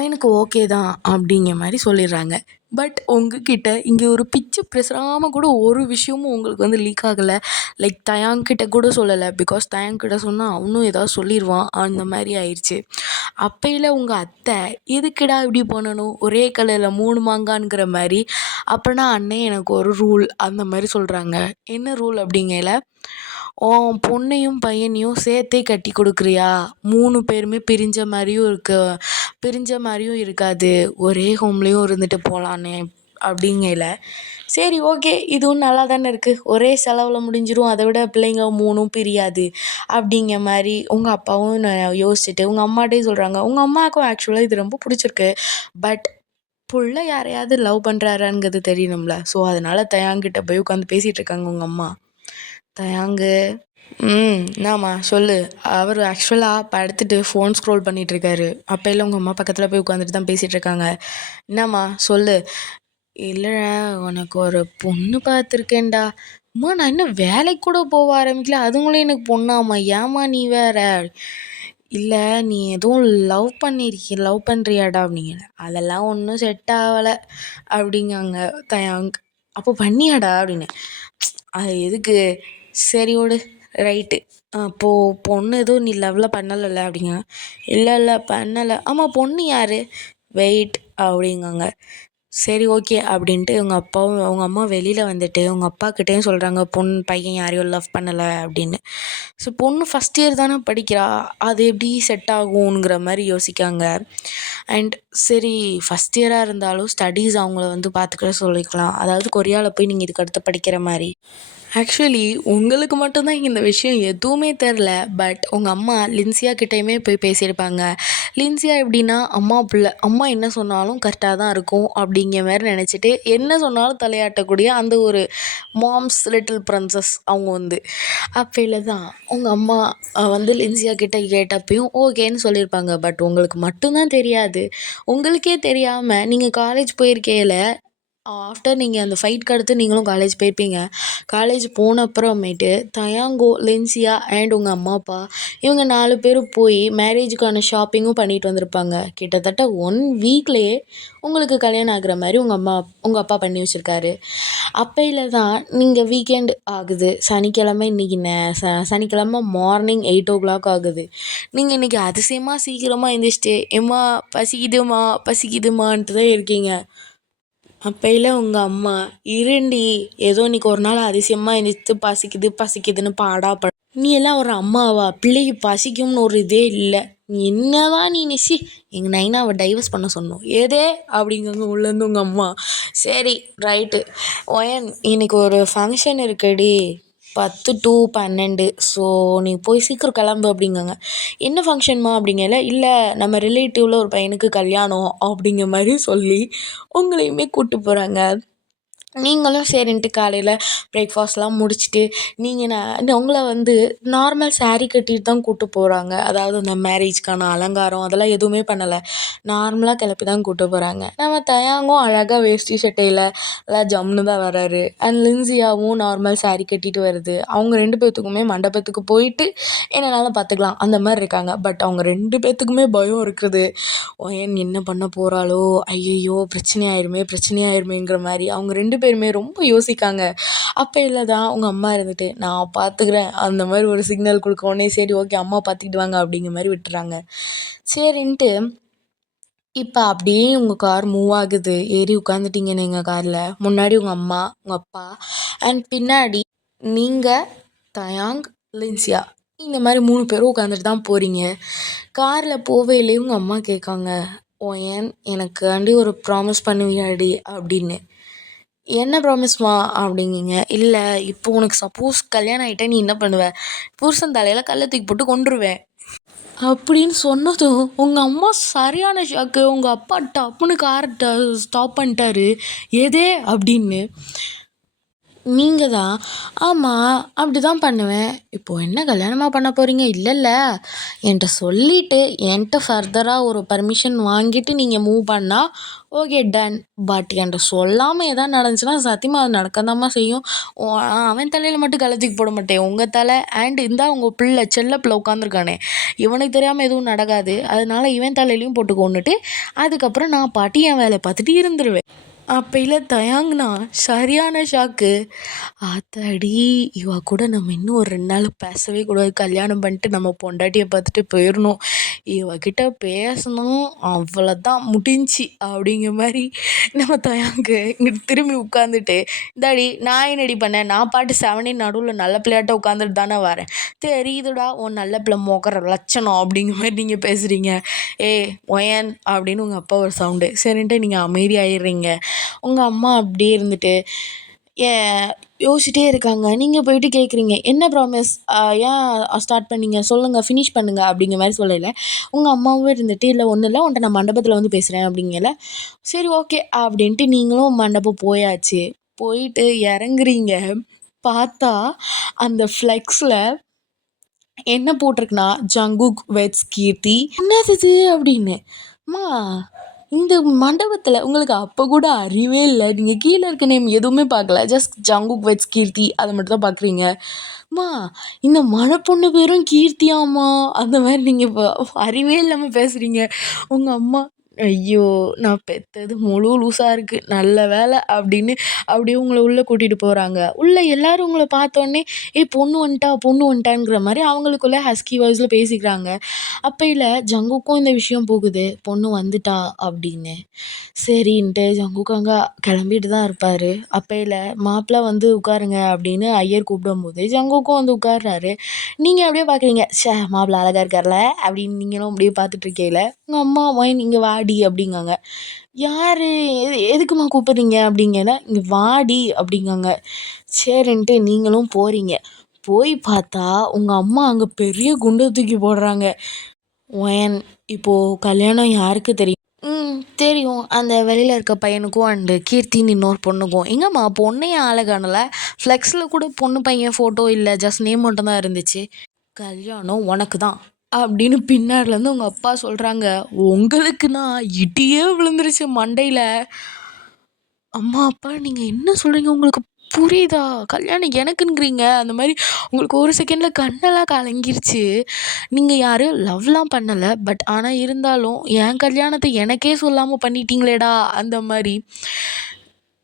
எனக்கு ஓகே தான் அப்படிங்கிற மாதிரி சொல்லிடுறாங்க. பட் உங்ககிட்ட இங்கே ஒரு பிச்சு பேசாமல் கூட ஒரு விஷயமும் உங்களுக்கு லீக் ஆகலை. லைக் தயாங்கிட்ட கூட சொல்லலை, பிகாஸ் தயாங்கிட்ட சொன்னால் அவனும் ஏதாவது சொல்லிடுவான், அந்த மாதிரி ஆயிடுச்சு. அப்பையில் உங்கள் அத்தை எதுக்குடா இப்படி பண்ணணும், ஒரே கல்லில் 3 மாங்கான்ங்கிற மாதிரி. அப்போனா அண்ணே எனக்கு ஒரு ரூல் அந்த மாதிரி சொல்கிறாங்க. என்ன ரூல் அப்படிங்கல, உன் பொண்ணையும் பையனையும் சேர்த்தே கட்டி கொடுக்குறியா, 3 பேருமே பிரிஞ்ச மாதிரியும் இருக்காது, ஒரே ஹோம்லேயும் இருந்துட்டு போகலான்னு அப்படிங்கல. சரி ஓகே இதுவும் நல்லா தானே இருக்குது, ஒரே செலவில் முடிஞ்சிடும், அதை விட பிள்ளைங்க 3ம் பிரியாது அப்படிங்கிற மாதிரி உங்கள் அப்பாவும் யோசிச்சுட்டு உங்கள் அம்மாட்டே சொல்கிறாங்க. உங்கள் அம்மாவுக்கும் ஆக்சுவலாக இது ரொம்ப பிடிச்சிருக்கு, பட் புள்ள யாரையாவது லவ் பண்ணுறாராங்கிறது தெரியணும்ல. ஸோ அதனால் தயாங்கிட்ட போய் உட்காந்து பேசிகிட்டு இருக்காங்க உங்கள் அம்மா. தயாங்கு என்னம்மா சொல்லு. அவர் ஆக்சுவலாக படுத்துட்டு ஃபோன் ஸ்க்ரோல் பண்ணிகிட்ருக்காரு. அப்போல்லாம் உங்கள் அம்மா பக்கத்தில் போய் உட்காந்துட்டு தான் பேசிகிட்டு இருக்காங்க. என்னம்மா சொல்லு. இல்லை உனக்கு ஒரு பொண்ணு பார்த்துருக்கேன்டா. அம்மா நான் இன்னும் வேலைக்கு கூட போக ஆரம்பிக்கல, அதுங்களும் எனக்கு பொண்ணாம்மா, ஏம்மா நீ வேற. இல்லை நீ எதுவும் லவ் பண்ணுறியாடா அப்படிங்க. அதெல்லாம் ஒன்றும் செட் ஆகலை அப்படிங்காங்க தயாங். அப்போ பண்ணியாடா அப்படின்னு. அது எதுக்கு, சரி ஓடு ரைட்டு. அப்போது பொண்ணு எதுவும் நீ லவ்வில் பண்ணலைல்ல அப்படிங்க. இல்லை பண்ணலை. ஆமாம் பொண்ணு யார், வெயிட் அப்படிங்காங்க. சரி ஓகே அப்படின்ட்டு உங்கள் அம்மா வெளியில் வந்துட்டு உங்கள் அப்பாக்கிட்டேயும் சொல்கிறாங்க, பையன் யாரையும் லவ் பண்ணலை அப்படின்னு. ஸோ பொண்ணு ஃபஸ்ட் இயர் தானே படிக்கிறா, அது எப்படி செட் ஆகுங்கிற மாதிரி யோசிக்காங்க. அண்ட் சரி ஃபஸ்ட் இயராக இருந்தாலும் ஸ்டடீஸ் அவங்கள பார்த்துக்கிற சொல்லிக்கலாம், அதாவது கொரியாவில் போய் நீங்கள் இதுக்கு அடுத்து படிக்கிற மாதிரி. ஆக்சுவலி உங்களுக்கு மட்டும்தான் இந்த விஷயம் எதுவுமே தெரில, பட் உங்கள் அம்மா லின்சியா கிட்டேயுமே போய் பேசியிருப்பாங்க. லின்சியா எப்படின்னா அம்மா பிள்ளை, அம்மா என்ன சொன்னாலும் கரெக்டாக தான் இருக்கும் அப்படிங்கிற மாதிரி நினச்சிட்டு என்ன சொன்னாலும் தலையாட்டக்கூடிய அந்த ஒரு மாம்ஸ் லிட்டில் பிரின்சஸ் அவங்க. அப்பையில் தான் உங்கள் அம்மா லின்சியா கிட்ட கேட்டப்பையும் ஓகேன்னு சொல்லியிருப்பாங்க. பட் உங்களுக்கு மட்டும்தான் தெரியாது, உங்களுக்கே தெரியாமல் நீங்கள் காலேஜ் போயிருக்கையில் ஆஃப்டர் நீங்கள் அந்த ஃபைட்க்கு அடுத்து நீங்களும் காலேஜ் போயிருப்பீங்க. காலேஜ் போன அப்புறமேட்டு தயாங்கோ, லின்சியா அண்ட் உங்கள் அம்மா அப்பா இவங்க 4 பேரும் போய் மேரேஜுக்கான ஷாப்பிங்கும் பண்ணிட்டு வந்திருப்பாங்க. கிட்டத்தட்ட 1 வீக்லேயே உங்களுக்கு கல்யாணம் ஆகுற மாதிரி உங்கள் அப்பா பண்ணி வச்சுருக்காரு. அப்பையில் தான் நீங்கள் வீக்கெண்ட் ஆகுது, சனிக்கிழமை இன்றைக்கி சனிக்கிழமை மார்னிங் 8 o'clock ஆகுது. நீங்கள் இன்றைக்கி அதிசயமாக சீக்கிரமாக எழுந்திரிச்சிட்டு எம்மா பசிக்குதுமான்ட்டு தான் இருக்கீங்க. அப்பையில் உங்கள் அம்மா, இருண்டி ஏதோ இன்றைக்கி ஒரு நாள் அதிசயமாக எழுந்திரிச்சு பசிக்குதுன்னு பாடாப்பட, நீ எல்லாம் ஒரு அம்மாவா, பிள்ளைக்கு பசிக்கும்னு ஒரு இதே இல்லை, நீ என்னதான் நீ நிசி எங்கள் நைனாவை டைவர்ஸ் பண்ண சொன்னோம் ஏதே அப்படிங்காங்க உள்ளேருந்து உங்கள் அம்மா. சரி ரைட்டு ஒயன் இன்றைக்கி ஒரு ஃபங்க்ஷன் இருக்குடி 10 to 12, ஸோ நீ போய் சீக்கிரம் கிளம்பு அப்படிங்காங்க. என்ன ஃபங்க்ஷன்மா அப்படிங்கல, இல்லை நம்ம ரிலேட்டிவில் ஒரு பையனுக்கு கல்யாணம் அப்படிங்கிற மாதிரி சொல்லி உங்களையுமே கூப்பிட்டு போகிறாங்க. நீங்களும் சரின்ட்டு காலையில் பிரேக்ஃபாஸ்ட்லாம் முடிச்சுட்டு உங்களை வந்து நார்மல் saree கட்டிட்டு தான் கூட்டு போகிறாங்க. அதாவது அந்த மேரேஜ்க்கான அலங்காரம் அதெல்லாம் எதுவுமே பண்ணலை. நார்மலாக கிளப்பி தான் கூட்டு போகிறாங்க. நம்ம தயாங்கும் அழகாக வேஷ்டி சட்டையில் நல்லா ஜம்முன்னு தான் வராரு. அண்ட் லின்சியாவும் நார்மல் saree கட்டிட்டு வருது. அவங்க 2 பேர்த்துக்குமே மண்டபத்துக்கு போயிட்டு என்னனாலும் பார்த்துக்கலாம் அந்த மாதிரி இருக்காங்க. பட் அவங்க 2 பேர்த்துக்குமே பயம் இருக்குது. ஏன் என்ன பண்ண போகிறாளோ, ஐயையோ பிரச்சனையாயிருமேங்கிற மாதிரி அவங்க 2 பேருமே ரொம்ப யோசிக்காங்க. அப்பையில தான் அவங்க அம்மா இருந்துட்டு நான் பார்த்துக்கிறேன் அந்த மாதிரி ஒரு சிக்னல் கொடுக்க உடனே சரி ஓகே அம்மா பார்த்துக்கிட்டு வாங்க அப்படிங்கிற மாதிரி விட்டுறாங்க. சரின்ட்டு இப்போ அப்படியே உங்கள் கார் மூவ் ஆகுது. ஏறி உட்காந்துட்டீங்கன்னு எங்கள் காரில். முன்னாடி உங்கள் அம்மா, உங்கள் அப்பா அண்ட் பின்னாடி நீங்கள், தயாங், லின்சியா இந்த மாதிரி 3 பேரும் உட்காந்துட்டு தான் போகிறீங்க. காரில் போவையிலே உங்கள் அம்மா கேட்காங்க, ஏன் எனக்காண்டி ஒரு ப்ராமிஸ் பண்ணுவியாடி அப்படின்னு. என்ன ப்ராமிஸ்மா அப்படிங்கிங்க. இல்லை இப்போ உனக்கு சப்போஸ் கல்யாணம் ஆகிட்டா நீ என்ன பண்ணுவ? புருஷன் தலையில் கல்லை தூக்கி போட்டு கொன்றுவேன் அப்படின்னு சொன்னதும் உங்கள் அம்மா சரியான ஷாக்கு. உங்கள் அப்பா டப்புன்னு காரை ஸ்டாப் பண்ணிட்டாரு. எதே அப்படின்னு. நீங்கள் தான் ஆமாம் அப்படி தான் பண்ணுவேன். இப்போது என்ன கல்யாணமாக பண்ண போகிறீங்க? இல்லைல்ல என்கிட்ட சொல்லிவிட்டு என்கிட்ட ஃபர்தராக ஒரு பர்மிஷன் வாங்கிட்டு நீங்கள் மூவ் பண்ணால் ஓகே டன். பட் என்கிட்ட சொல்லாமல் எதாவது நடந்துச்சுன்னா சத்தியமாக அது நடக்கதாம்மா செய்யும். அவன் தலையில் மட்டும் கலத்திக்கு போட மாட்டேன், உங்கள் தலை அண்ட் உங்கள் பிள்ளை செல்ல பிள்ளை உட்காந்துருக்கானே இவனுக்கு தெரியாமல் எதுவும் நடக்காது. அதனால இவன் தலையிலையும் போட்டு கொண்டுட்டு அதுக்கப்புறம் நான் பாட்டி என் வேலையை பார்த்துட்டு இருந்துருவேன். அப்பையில தயாங்னா சரியான ஷாக்கு. ஆத்தாடி இவ கூட நம்ம இன்னும் ஒரு 2 நாள் பேசவே கூடாது. கல்யாணம் பண்ணிட்டு நம்ம பொண்டாட்டியை பார்த்துட்டு போயிடணும். இவகிட்ட பேசணும் அவ்வளோதான் முடிஞ்சி அப்படிங்கிற மாதிரி நம்ம தயாங்கு இங்கிட்டு திரும்பி உட்காந்துட்டு இந்தாடி நான் என்னடி பண்ணேன்? நான் பாட்டு 7 நடுவில் நல்ல பிள்ளையாட்ட உட்காந்துட்டு தானே வரேன். தெரியுதுடா உன் நல்ல பிள்ளை மோக்கிற லட்சணம் அப்படிங்கிற மாதிரி நீங்கள் பேசுகிறீங்க. ஒயன் அப்படின்னு உங்கள் அப்பா ஒரு சவுண்டு. சரின்ட்டு நீங்கள் அமைதியாகிடுறீங்க. உங்கள் அம்மா அப்படியே இருந்துட்டு யோசிச்சிட்டே இருக்காங்க. நீங்கள் போயிட்டு கேட்குறீங்க, என்ன ப்ராமிஸ், ஏன் ஸ்டார்ட் பண்ணீங்க சொல்லுங்கள், ஃபினிஷ் பண்ணுங்கள் அப்படிங்கிற மாதிரி சொல்லலை. உங்கள் அம்மாவும் இருந்துட்டு இல்லை ஒன்றும் இல்லை உன்ட்ட நான் மண்டபத்தில் வந்து பேசுகிறேன் அப்படிங்கல. சரி ஓகே அப்படின்ட்டு நீங்களும் மண்டபம் போயாச்சு. போயிட்டு இறங்குறீங்க. பார்த்தா அந்த ஃப்ளெக்ஸில் என்ன போட்டிருக்குன்னா ஜங்குக் வெட்ஸ் கீர்த்தி. என்னது அப்படின்னு. அம்மா இந்த மண்டபத்தில் உங்களுக்கு அப்போ கூட அறிவே இல்லை. நீங்கள் கீழே இருக்க நேம் எதுவுமே பார்க்கல. ஜஸ்ட் ஜங்குக் வெட்ஸ் கீர்த்தி அதை மட்டும் தான் பார்க்குறீங்க. அம்மா இந்த மணப்பொண்ணு பேரும் கீர்த்தியாம்மா அந்த மாதிரி நீங்கள் இப்போ அறிவே இல்லாமல் பேசுகிறீங்க. உங்கள் அம்மா ஐயோ நான் பெற்றது முழு லூஸாக இருக்குது நல்ல வேலை அப்படின்னு அப்படியே உங்களை உள்ளே கூட்டிகிட்டு போகிறாங்க. உள்ளே எல்லோரும் உங்களை பார்த்தோன்னே பொண்ணு வந்துட்டாங்கிற மாதிரி அவங்களுக்குள்ளே ஹஸ்கி வாய்ஸில் பேசிக்கிறாங்க. அப்பையில் ஜங்குக்கும் இந்த விஷயம் போகுது, பொண்ணு வந்துட்டா அப்படின்னு. சரின்ட்டு ஜங்குக்கு அங்கே கிளம்பிட்டு தான் இருப்பார். அப்பையில் மாப்பிள்ளை வந்து உட்காருங்க அப்படின்னு ஐயர் கூப்பிடும்போது ஜங்குக்கும் வந்து உட்கார்றாரு. நீங்கள் அப்படியே பார்க்குறீங்க, மாப்பிள்ளை அழகாக இருக்கார்ல அப்படின்னு நீங்களும் அப்படியே பார்த்துட்ருக்கையில் உங்கள் அம்மா ஒயின் இங்கே வாடி அப்படிங்காங்க. யார் எதுக்குமா கூப்பிட்றீங்க அப்படிங்கன்னா இங்கே வாடி அப்படிங்காங்க. சரின்ட்டு நீங்களும் போகிறீங்க. போய் பார்த்தா உங்கள் அம்மா அங்கே பெரிய குண்டை தூக்கி போடுறாங்க. ஒயன் இப்போது கல்யாணம் யாருக்கு தெரியும்? தெரியும். அந்த வெளியில் இருக்க பையனுக்கும் அண்டு கீர்த்தின்னு இன்னொரு பொண்ணுக்கும். எங்கம்மா பொண்ணையே ஆளை காணலை. ஃப்ளெக்ஸில் கூட பொண்ணு பையன் ஃபோட்டோ இல்லை, ஜஸ்ட் நேம் மட்டும் தான் இருந்துச்சு. கல்யாணம் உனக்கு தான் அப்படின்னு பின்னாடிலேருந்து உங்கள் அப்பா சொல்கிறாங்க. உங்களுக்குன்னா இடியே விழுந்துருச்சு மண்டையில். அம்மா அப்பா நீங்கள் என்ன சொல்கிறீங்க? உங்களுக்கு புரியுதா? கல்யாணம் எனக்குங்கிறீங்க. அந்த மாதிரி உங்களுக்கு ஒரு செகண்டில் கண்ணெல்லாம் கலங்கிருச்சு. நீங்கள் யாரும் லவ்லாம் பண்ணலை. பட் ஆனால் இருந்தாலும் என் கல்யாணத்தை எனக்கே சொல்லாமல் பண்ணிட்டீங்களேடா அந்த மாதிரி.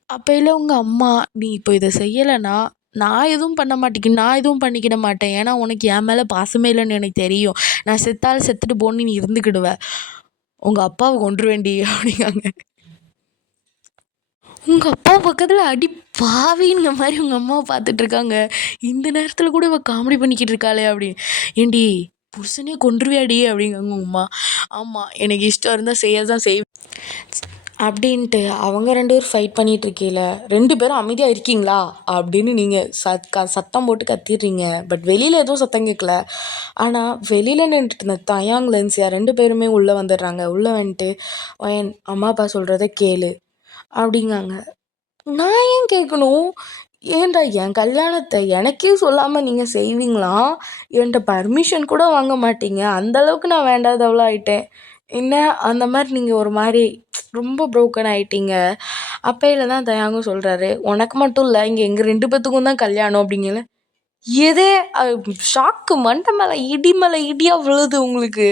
அப்போயில உங்கள் அம்மா நீ இப்போ இதை செய்யலைன்னா நான் எதுவும் பண்ணிக்கிட மாட்டேன். ஏன்னா உனக்கு என் மேலே பாசமே இல்லைன்னு எனக்கு தெரியும். நான் செத்தாலும் செத்துட்டு போன்னு நீ இருந்துக்கிடுவ. உங்கள் அப்பாவை கொன்றுவேண்டி அப்படிங்காங்க. உங்கள் அப்பா பக்கத்தில் அடி பாவிங்கிற மாதிரி உங்கள் அம்மாவை பார்த்துட்ருக்காங்க. இந்த நேரத்தில் கூட இவள் காமெடி பண்ணிக்கிட்டு இருக்காளே அப்படின்னு. ஏண்டி புருஷனே கொன்றுவியாடி அப்படிங்காங்க உங்கள் அம்மா. ஆமாம் எனக்கு இஷ்டம் இருந்தால் செய்ய தான் செய்வேன் அப்படின்ட்டு அவங்க 2 பேரும் ஃபைட் பண்ணிகிட்ருக்கையில் 2 பேரும் அமைதியாக இருக்கீங்களா அப்படின்னு நீங்கள் சத்தம் போட்டு கத்திடுறீங்க. பட் வெளியில் எதுவும் சத்தம் கேட்கல. ஆனால் வெளியில் நின்றுட்டு இருந்த தயாங் லென்சியா 2 பேருமே உள்ளே வந்துடுறாங்க. உள்ளே வந்துட்டு ஒயன் அம்மா அப்பா சொல்கிறத கேளு அப்படிங்காங்க. நான் ஏன் கேட்கணும்? ஏன்டா என் கல்யாணத்தை எனக்கே சொல்லாமல் நீங்கள் செய்வீங்களா? என்கிட்ட பர்மிஷன் கூட வாங்க மாட்டீங்க. அந்த அளவுக்கு நான் வேண்டாதவளா ஆயிட்டேன். என்ன அந்த மாதிரி நீங்கள் ஒரு மாதிரி ரொம்ப ப்ரோக்கன் ஆயிட்டீங்க. அப்பையில தான் தயாங்கும் சொல்கிறாரு, உனக்கு மட்டும் இல்லை, இங்கே எங்கள் 2 பேத்துக்கும் தான் கல்யாணம் அப்படிங்கல. எதே ஷாக்கு, மண்டை மேலே இடி மேலே இடியாக விழுது உங்களுக்கு.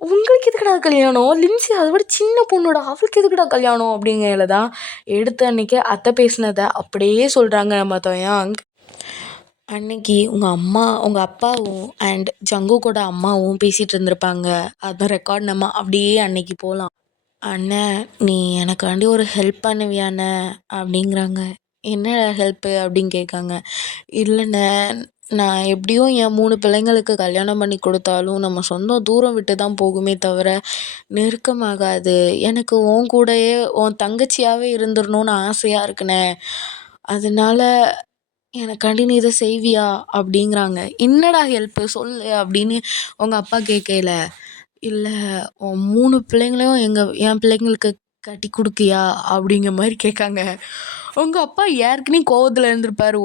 உங்களுக்கு எதுக்குடா கல்யாணம்? லின்சி அதை விட சின்ன பொண்ணுடா, அவளுக்கு எதுக்குடா கல்யாணம் அப்படிங்கையில தான் எடுத்த அன்னைக்கு அத்தை பேசினதை அப்படியே சொல்கிறாங்க நம்ம தயாங். அன்னைக்கு உங்கள் அப்பாவும் அண்ட் ஜங்குக்கோட அம்மாவும் பேசிகிட்டு இருந்திருப்பாங்க. அந்த ரெக்கார்ட் நம்ம அப்படியே அன்னைக்கு போகலாம். அண்ணே, நீ எனக்காண்டி ஒரு ஹெல்ப் பண்ணுவியாண்ணே அப்படிங்கிறாங்க. என்ன ஹெல்ப்பு அப்படின்னு கேட்காங்க. இல்லைண்ணே, நான் எப்படியும் என் 3 பிள்ளைங்களுக்கு கல்யாணம் பண்ணி கொடுத்தாலும் நம்ம சொந்தம் தூரம் விட்டு தான் போகுமே தவிர நெருக்கமாகாது. எனக்கு உன் கூடயே உன் தங்கச்சியாகவே இருந்துடணும்னு ஆசையாக இருக்குண்ணே. அதனால எனக்காண்டி நீ இதை செய்வியா அப்படிங்கிறாங்க. என்னடா ஹெல்ப்பு சொல்லு அப்படின்னு உங்கள் அப்பா கேட்கல. இல்லை, உன் 3 பிள்ளைங்களையும் என் பிள்ளைங்களுக்கு கட்டி கொடுக்கியா அப்படிங்கிற மாதிரி கேட்காங்க. உங்கள் அப்பா ஏற்கனவே கோவத்தில் இருந்திருப்பாரு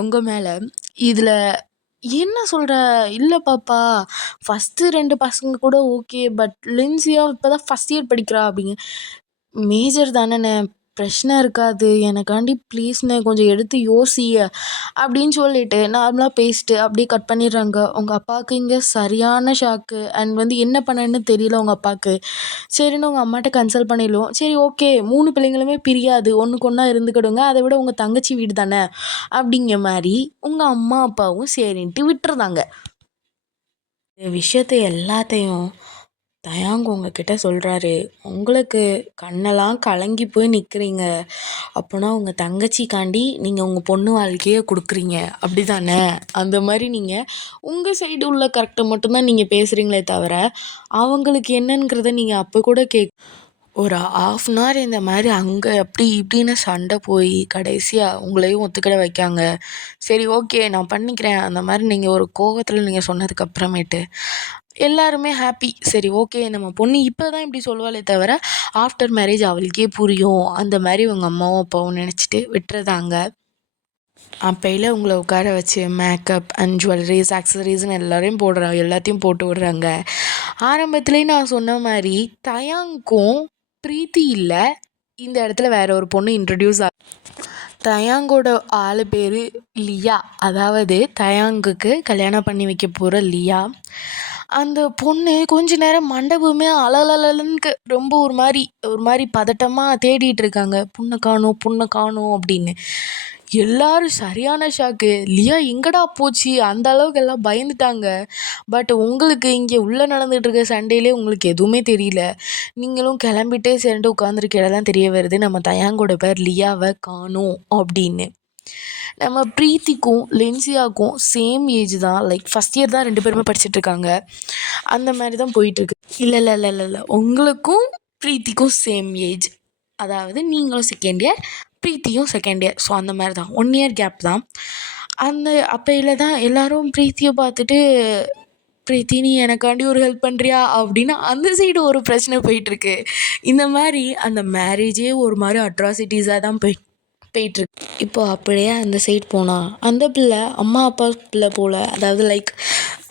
உங்கள் மேலே. இதில் என்ன சொல்கிற? இல்லை பாப்பா, ஃபஸ்ட்டு 2 பசங்க கூட ஓகே, பட் லின்சியா இப்போ தான் ஃபஸ்ட் இயர் படிக்கிறா அப்படிங்க. மேஜர் தானேண்ணே, பிரச்சனை இருக்காது, எனக்காண்டி ப்ளீஸ்ண்ணே கொஞ்சம் எடுத்து யோசி அப்படின்னு சொல்லிட்டு நார்மலாக பேசிட்டு அப்படியே கட் பண்ணிடுறாங்க. உங்கள் அப்பாவுக்கு இங்கே சரியான ஷாக்கு. அண்ட் என்ன பண்ணேன்னு தெரியல உங்கள் அப்பாவுக்கு. சரின்னு உங்கள் அம்மாட்ட கன்சல்ட் பண்ணிடுவோம். சரி ஓகே, 3 பிள்ளைங்களுமே பிரியாது, ஒன்றுக்கு ஒன்றா இருந்துக்கிடுங்க, அதை விட உங்கள் தங்கச்சி வீடு தானே அப்படிங்கிற மாதிரி உங்கள் அம்மா அப்பாவும் சரின்ட்டு விட்டுருந்தாங்க. இந்த விஷயத்தை எல்லாத்தையும் தயாங் உங்ககிட்ட சொல்கிறாரு. உங்களுக்கு கண்ணெல்லாம் கலங்கி போய் நிற்கிறீங்க அப்போனா உங்கள் தங்கச்சிக்காண்டி நீங்கள் உங்கள் பொண்ணு வாழ்க்கையை கொடுக்குறீங்க அப்படி தானே? அந்த மாதிரி நீங்கள் உங்கள் சைடு உள்ள கரெக்டை மட்டும்தான் நீங்கள் பேசுகிறீங்களே தவிர அவங்களுக்கு என்னங்கிறத நீங்கள் அப்போ கூட ஒரு 1/2 hour இந்த மாதிரி அங்கே அப்படி இப்படின்னு சண்டை போய் கடைசியாக உங்களையும் ஒத்துக்கிட வைக்காங்க. சரி ஓகே, நான் பண்ணிக்கிறேன் அந்த மாதிரி நீங்கள் ஒரு கோவத்தில் நீங்கள் சொன்னதுக்கப்புறமேட்டு எல்லாருமே ஹாப்பி. சரி ஓகே, நம்ம பொண்ணு இப்போ தான் இப்படி சொல்லுவாளே தவிர ஆஃப்டர் மேரேஜ் அவளுக்கே புரியும் அந்த மாதிரி உங்கள் அம்மாவும் அப்பாவும் நினச்சிட்டு விட்டுறதாங்க. அப்பையில் உங்களை உட்கார வச்சு மேக்கப் அண்ட் ஜுவல்லரிஸ் ஆக்சசரிஸ்னு எல்லாத்தையும் போட்டு விடுறாங்க. ஆரம்பத்துலேயே நான் சொன்ன மாதிரி தயாங்க்கும் பிரீத்தி இல்லை, இந்த இடத்துல வேற ஒரு பொண்ணு இன்ட்ரடியூஸ் தயாங்கோட ஆள் பேர் லியா. அதாவது தயாங்குக்கு கல்யாணம் பண்ணி வைக்க போகிற லியா. அந்த பொண்ணு கொஞ்ச நேரம் மண்டபமே அலலலன்னு ரொம்ப ஒரு மாதிரி பதட்டமாக தேடிட்டு இருக்காங்க. பொண்ணை காணோம் அப்படின்னு. எல்லாரும் சரியான ஷாக்கு. லியா எங்கடா போச்சு? அந்த அளவுக்கு எல்லாம் பயந்துட்டாங்க. பட் உங்களுக்கு இங்கே உள்ளே நடந்துகிட்டு இருக்க சண்டையிலே உங்களுக்கு எதுவுமே தெரியல. நீங்களும் கிளம்பிட்டே சேர்ந்து உட்காந்துருக்கையில தான் தெரிய வருது நம்ம தயாங்கோட பேர் லியாவை காணோம் அப்படின்னு. நம்ம பிரீத்திக்கும் லென்சியாவுக்கும் சேம் ஏஜ் தான், லைக் ஃபஸ்ட் இயர் தான் 2 பேருமே படிச்சுட்ருக்காங்க. அந்த மாதிரி தான் போயிட்டுருக்கு. இல்லை இல்லை இல்லை இல்லை இல்லை உங்களுக்கும் பிரீத்திக்கும் சேம் ஏஜ். அதாவது நீங்களும் செகண்ட் இயர், பிரீத்தியும் செகண்ட் இயர். ஸோ அந்த மாதிரி தான் 1 year கேப் தான். அந்த அப்பையில் தான் எல்லோரும் பிரீத்தியை பார்த்துட்டு, பிரீத்தி நீ எனக்காண்டி ஒரு ஹெல்ப் பண்ணுறியா அப்படின்னு அந்த சைடு ஒரு பிரச்சனை போயிட்டுருக்கு. இந்த மாதிரி அந்த மேரேஜே ஒரு மாதிரி அட்ராசிட்டிஸாக தான் போயிட்டுருக்கு. இப்போ அப்படியே அந்த சைடு போனால் அந்த பிள்ளை அம்மா அப்பா பிள்ளை போல், அதாவது லைக்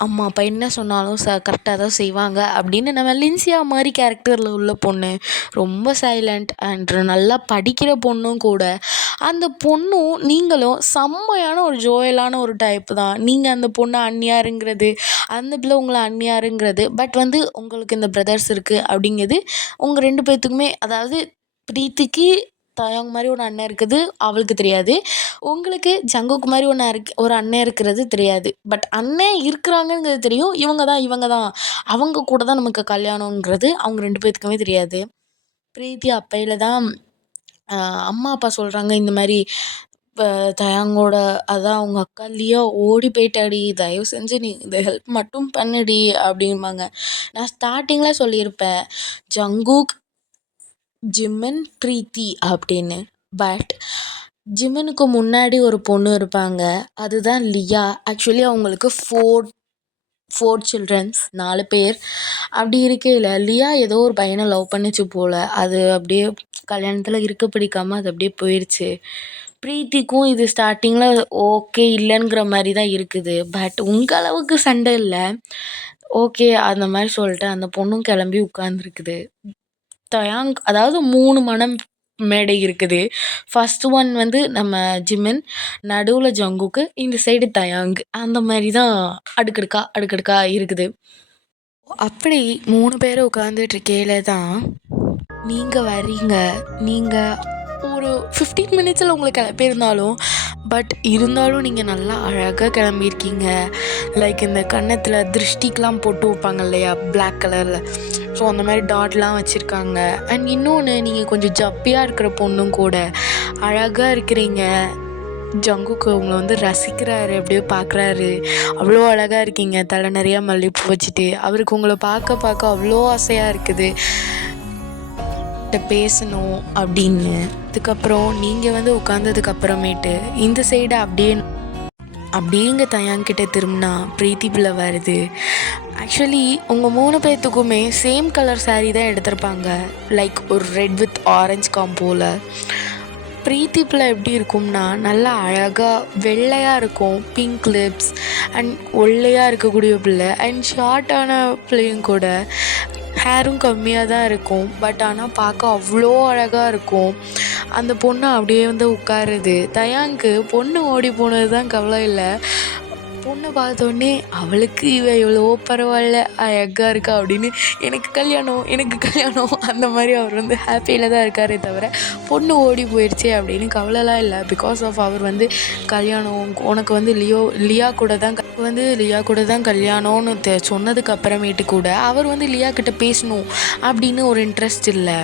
அம்மா அப்பா என்ன சொன்னாலும் கரெக்டாக தான் செய்வாங்க அப்படின்னு நம்ம லின்சியா மாதிரி கேரக்டரில் உள்ள பொண்ணு. ரொம்ப சைலண்ட் அண்ட் நல்லா படிக்கிற பொண்ணும் கூட. அந்த பொண்ணும் நீங்களும் செம்மையான ஒரு ஜோயலான ஒரு டைப்பு தான். நீங்கள் அந்த பொண்ணு அண்ணியாருங்கிறது, அந்த பிள்ளை உங்களை அண்ணியாருங்கிறது. பட் உங்களுக்கு இந்த பிரதர்ஸ் இருக்குது அப்படிங்கிறது உங்கள் 2 பேர்த்துக்குமே, அதாவது பிரீத்திக்கு தயாங் மாதிரி ஒரு அண்ணன் இருக்குது அவளுக்கு தெரியாது, உங்களுக்கு ஜங்குக்கு மாதிரி ஒரு அண்ணன் இருக்கிறது தெரியாது. பட் அண்ணன் இருக்கிறாங்கங்கிறது தெரியும். இவங்க தான் அவங்க கூட தான் நமக்கு கல்யாணங்கிறது அவங்க 2 பேர்த்துக்குமே தெரியாது. பிரீத்தி அப்பையில் தான் அம்மா அப்பா சொல்கிறாங்க இந்த மாதிரி தயாங்கோட அதான் அவங்க அக்கா லியா ஓடி போயிட்டாடி, தயவு செஞ்சு நீ இந்த ஹெல்ப் மட்டும் பண்ணுடி அப்படிம்பாங்க. நான் ஸ்டார்டிங்கில் சொல்லியிருப்பேன் ஜங்குக், ஜிமின், பிரீத்தி அப்படின்னு. பட் ஜிமினுக்கு முன்னாடி ஒரு பொண்ணு இருப்பாங்க, அதுதான் லியா. ஆக்சுவலி அவங்களுக்கு 4 சில்ட்ரன்ஸ் 4 பேர். அப்படி இருக்கையில் லியா ஏதோ ஒரு பையனை லவ் பண்ணிச்சு போல். அது அப்படியே கல்யாணத்தில் இருக்க பிடிக்காம அது அப்படியே போயிடுச்சு. பிரீத்திக்கும் இது ஸ்டார்டிங்கில் ஓகே இல்லைங்கிற மாதிரி தான் இருக்குது. பட் உங்கள் அளவுக்கு சண்டை இல்லை. ஓகே அந்த மாதிரி சொல்லிட்டு அந்த பொண்ணும் கிளம்பி உட்காந்துருக்குது. தயாங்க் அதாவது 3 மனம் மேடை இருக்குது. ஃபர்ஸ்ட் ஒன் வந்து நம்ம ஜிமின், நடுவில் ஜங்குக்கு, இந்த சைடு தயாங். அந்த மாதிரி தான் அடுக்கடுக்கா இருக்குது. அப்படி 3 பேரும் உட்காந்துட்டு இருக்கையில தான் நீங்கள் வர்றீங்க. நீங்கள் ஒரு 15 மினிட்ஸில் உங்களுக்கு கிளப்பியிருந்தாலும் இருந்தாலும் நீங்கள் நல்லா அழகாக கிளம்பியிருக்கீங்க. லைக் இந்த கன்னத்தில் திருஷ்டிக்கெலாம் போட்டு வைப்பாங்க இல்லையா, பிளாக் கலரில். ஸோ அந்த மாதிரி டாட்லாம் வச்சுருக்காங்க. அண்ட் இன்னொன்று, நீங்கள் கொஞ்சம் ஜப்பியாக இருக்கிற பொண்ணும் கூட அழகாக இருக்கிறீங்க. ஜங்குக்கு உங்களை வந்து ரசிக்கிறாரு, அப்படியே பார்க்குறாரு. அவ்வளோ அழகாக இருக்கீங்க, தலை நிறையா மல்லிகைப்பூ வச்சுட்டு. அவருக்கு உங்களை பார்க்க அவ்வளோ ஆசையாக இருக்குது பேசணும் அப்படின்னு. அதுக்கப்புறம் நீங்கள் வந்து உட்காந்ததுக்கப்புறமேட்டு இந்த சைடு அப்படியேங்க தயாங்கிட்ட திரும்பினா பிரீத்தி பிள்ளை வருது. ஆக்சுவலி உங்கள் 3 பேர்த்துக்குமே சேம் கலர் சாரீ தான் எடுத்திருப்பாங்க. லைக் ஒரு ரெட் வித் ஆரஞ்ச் காம்போவில். பிரீத்தி பிள்ளை எப்படி இருக்கும்னா நல்லா அழகாக வெள்ளையாக இருக்கும், பிங்க் லிப்ஸ் அண்ட் ஒல்லையாக இருக்கக்கூடிய பிள்ளை. அண்ட் ஷார்ட்டான பிள்ளையும் கூட, ஹேரும் கம்மியாக தான் இருக்கும். ஆனால் பார்க்க அவ்வளோ அழகாக இருக்கும். அந்த பொண்ணு அப்படியே வந்து உட்காருது. தயாங்க்கு பொண்ணு ஓடி போனது தான் கவலை இல்லை. பொண்ணை பார்த்தோன்னே அவளுக்கு எவ்வளோ பரவாயில்ல, அழகாக இருக்கா அப்படின்னு, எனக்கு கல்யாணம் அந்த மாதிரி அவர் வந்து ஹாப்பியில் தான் இருக்காரே தவிர பொண்ணு ஓடி போயிடுச்சே அப்படின்னு கவலைலாம் இல்லை. பிகாஸ் ஆஃப் அவர் வந்து கல்யாணம் உனக்கு வந்து லியா கூட தான் கல்யாணம்னு சொன்னதுக்கு அப்புறமேட்டு கூட அவர் வந்து லியா கிட்ட பேசணும் அப்படின்னு ஒரு இன்ட்ரெஸ்ட் இல்லை.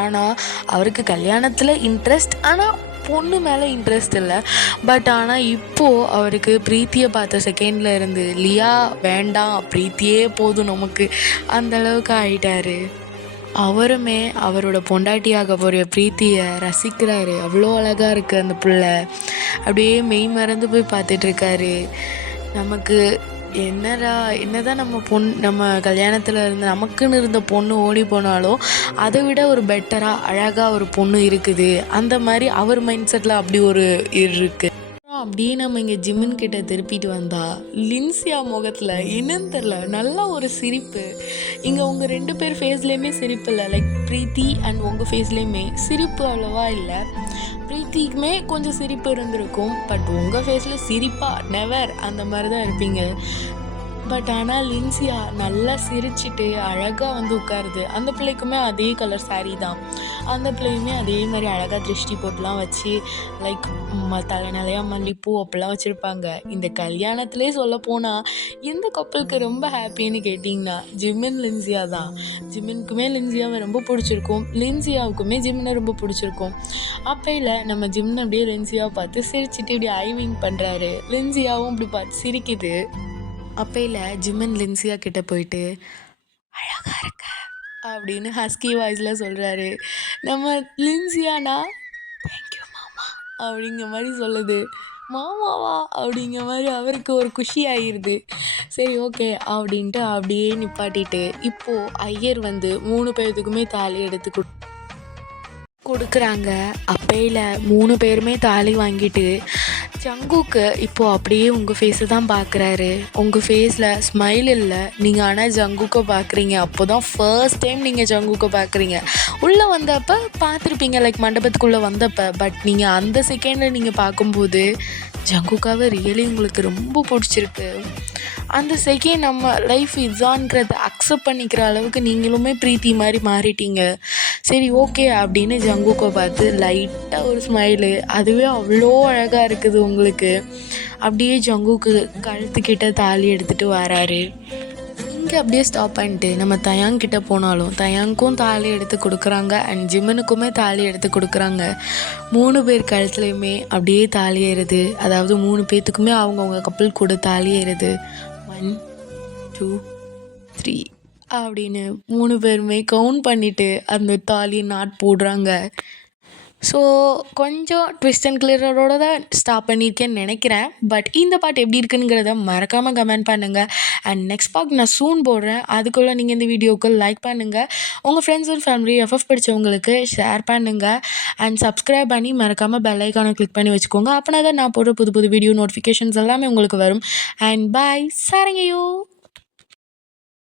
ஆனால் அவருக்கு கல்யாணத்தில் இன்ட்ரெஸ்ட், ஆனால் பொண்ணு மேலே இன்ட்ரெஸ்ட் இல்லை. ஆனால் இப்போது அவருக்கு பிரீத்தியை பார்த்த செகண்டில் இருந்து லியா வேண்டாம், பிரீத்தியே போதும் நமக்கு, அந்தளவுக்கு ஆகிட்டாரு. அவருமே அவரோட பொண்டாட்டியாக போகிற பிரீத்தியை ரசிக்கிறாரு. அவ்வளோ அழகாக இருக்குது அந்த பிள்ளை. அப்படியே மெய் மறந்து போய் பார்த்துட்ருக்காரு. நமக்கு என்னதான் நம்ம கல்யாணத்தில் இருந்து நமக்குன்னு இருந்த பொண்ணு ஓடி போனாலும் அதை விட ஒரு பெட்டராக அழகாக ஒரு பொண்ணு இருக்குது. அந்த மாதிரி அவர் மைண்ட் செட்டில் அப்படி ஒரு இருக்குது. அப்படியே நம்ம இங்கே ஜிமின் கிட்ட திருப்பிட்டு வந்தா லின்சியா முகத்தில் என்னன்னு தெரில, நல்லா ஒரு சிரிப்பு. இங்கே உங்கள் 2 பேர் ஃபேஸ்லேயுமே சிரிப்பு இல்லை. லைக் பிரீத்தி அண்ட் உங்கள் ஃபேஸ்லேயுமே சிரிப்பு அவ்வளோவா இல்லை. பிரீத்திக்குமே கொஞ்சம் சிரிப்பு இருந்திருக்கும். உங்கள் ஃபேஸில் சிரிப்பாக நெவர் அந்த மாதிரி தான் இருப்பீங்க. ஆனால் லின்சியா நல்லா சிரிச்சிட்டு அழகாக வந்து உட்காருது. அந்த பிள்ளைக்குமே அதே கலர் சாரீ தான். அந்த பிள்ளையுமே அதே மாதிரி அழகாக திருஷ்டி போட்டுலாம் வச்சு லைக் தலை நிறையா மல்லிப்பூ அப்படிலாம் வச்சுருப்பாங்க. இந்த கல்யாணத்துலேயே சொல்ல போனால் எந்த கப்பலுக்கு ரொம்ப ஹாப்பின்னு கேட்டிங்கன்னா ஜிமின் லின்சியா தான். ஜிமினுக்குமே லின்சியாவை ரொம்ப பிடிச்சிருக்கும், லின்சியாவுக்குமே ஜிமினை ரொம்ப பிடிச்சிருக்கும். அப்பையில் நம்ம ஜிமின் அப்படியே லின்சியாவை பார்த்து சிரிச்சிட்டு இப்படி ஐவிங் பண்ணுறாரு. லின்சியாவும் இப்படி பார்த்து சிரிக்குது. அப்பையில் ஜிமின் லின்சியா கிட்ட போயிட்டு அழகாக இருக்க அப்படின்னு ஹஸ்கி வாய்ஸில் சொல்கிறாரு. நம்ம லின்சியானா தேங்க்யூ மாமா அப்படிங்கிற மாதிரி சொல்லுது. மாமாவா அப்படிங்கிற மாதிரி அவருக்கு ஒரு குஷி ஆகிடுது. சரி ஓகே அப்படின்ட்டு அப்படியே நிப்பாட்டிட்டு இப்போது ஐயர் வந்து 3 பேர்த்துக்குமே தாலி எடுத்து கொடுக்குறாங்க. அப்பையில் 3 பேருமே தாலி வாங்கிட்டு ஜங்குக்கு இப்போது அப்படியே உங்கள் ஃபேஸை தான் பார்க்குறாரு. உங்கள் ஃபேஸில் ஸ்மைல் இல்லை, நீங்கள் ஆனால் ஜங்குக்கை பார்க்குறீங்க. அப்போ தான் ஃபர்ஸ்ட் டைம் நீங்கள் ஜங்குக்கை பார்க்குறீங்க. உள்ளே வந்தப்போ பார்த்துருப்பீங்க, லைக் மண்டபத்துக்குள்ளே வந்தப்போ. நீங்கள் அந்த செகண்டில் நீங்கள் பார்க்கும்போது ஜங்குக்காவை ரியலி உங்களுக்கு ரொம்ப பிடிச்சிருக்கு. அந்த செகண்ட் நம்ம லைஃப் இதுதான்ங்கிறத அக்செப்ட் பண்ணிக்கிற அளவுக்கு நீங்களுமே பிரீத்தி மாதிரி மாறிட்டீங்க. சரி ஓகே அப்படின்னு ஜங்குக்கை பார்த்து லைட்டாக ஒரு ஸ்மைலு, அதுவே அவ்வளோ அழகாக இருக்குது உங்களுக்கு. அப்படியே ஜங்குக்கு கழுத்துக்கிட்ட தாலி எடுத்துகிட்டு வராரு. இங்கே அப்படியே ஸ்டாப் பண்ணிட்டு நம்ம தயாங்கிட்ட போனாலும் தயாங்க்கும் தாலி எடுத்து கொடுக்குறாங்க அண்ட் ஜிமினுக்குமே தாலி எடுத்து கொடுக்குறாங்க. 3 பேர் கழுத்துலையுமே அப்படியே தாலி ஏறுது. அதாவது 3 பேர்த்துக்குமே அவங்கவுங்க கப்பல் கூட தாலி ஏறுது. 1 2 3 அப்படின்னு 3 பேருமே கவுண்ட் பண்ணிவிட்டு அந்த தாலி நாட் போடுறாங்க. ஸோ கொஞ்சம் ட்விஸ்ட் அண்ட் கிளியரோட தான் ஸ்டாப் பண்ணியிருக்கேன்னு நினைக்கிறேன். பட் இந்த பாட்டு எப்படி இருக்குங்கிறத மறக்காமல் கமெண்ட் பண்ணுங்கள். அண்ட் நெக்ஸ்ட் பார்ட் நான் சூன் போடுறேன். அதுக்குள்ளே நீங்கள் இந்த வீடியோவுக்கு லைக் பண்ணுங்கள். உங்கள் ஃப்ரெண்ட்ஸ் அண்ட் ஃபேமிலி எஃப்எஃப் படித்தவங்களுக்கு ஷேர் பண்ணுங்கள். அண்ட் சப்ஸ்கிரைப் பண்ணி மறக்காமல் பெல் ஐக்கானை கிளிக் பண்ணி வச்சுக்கோங்க. அப்படின்னா தான் நான் போடுற புது புது வீடியோ நோட்டிஃபிகேஷன்ஸ் எல்லாமே உங்களுக்கு வரும். And bye, சாரங்கயோ.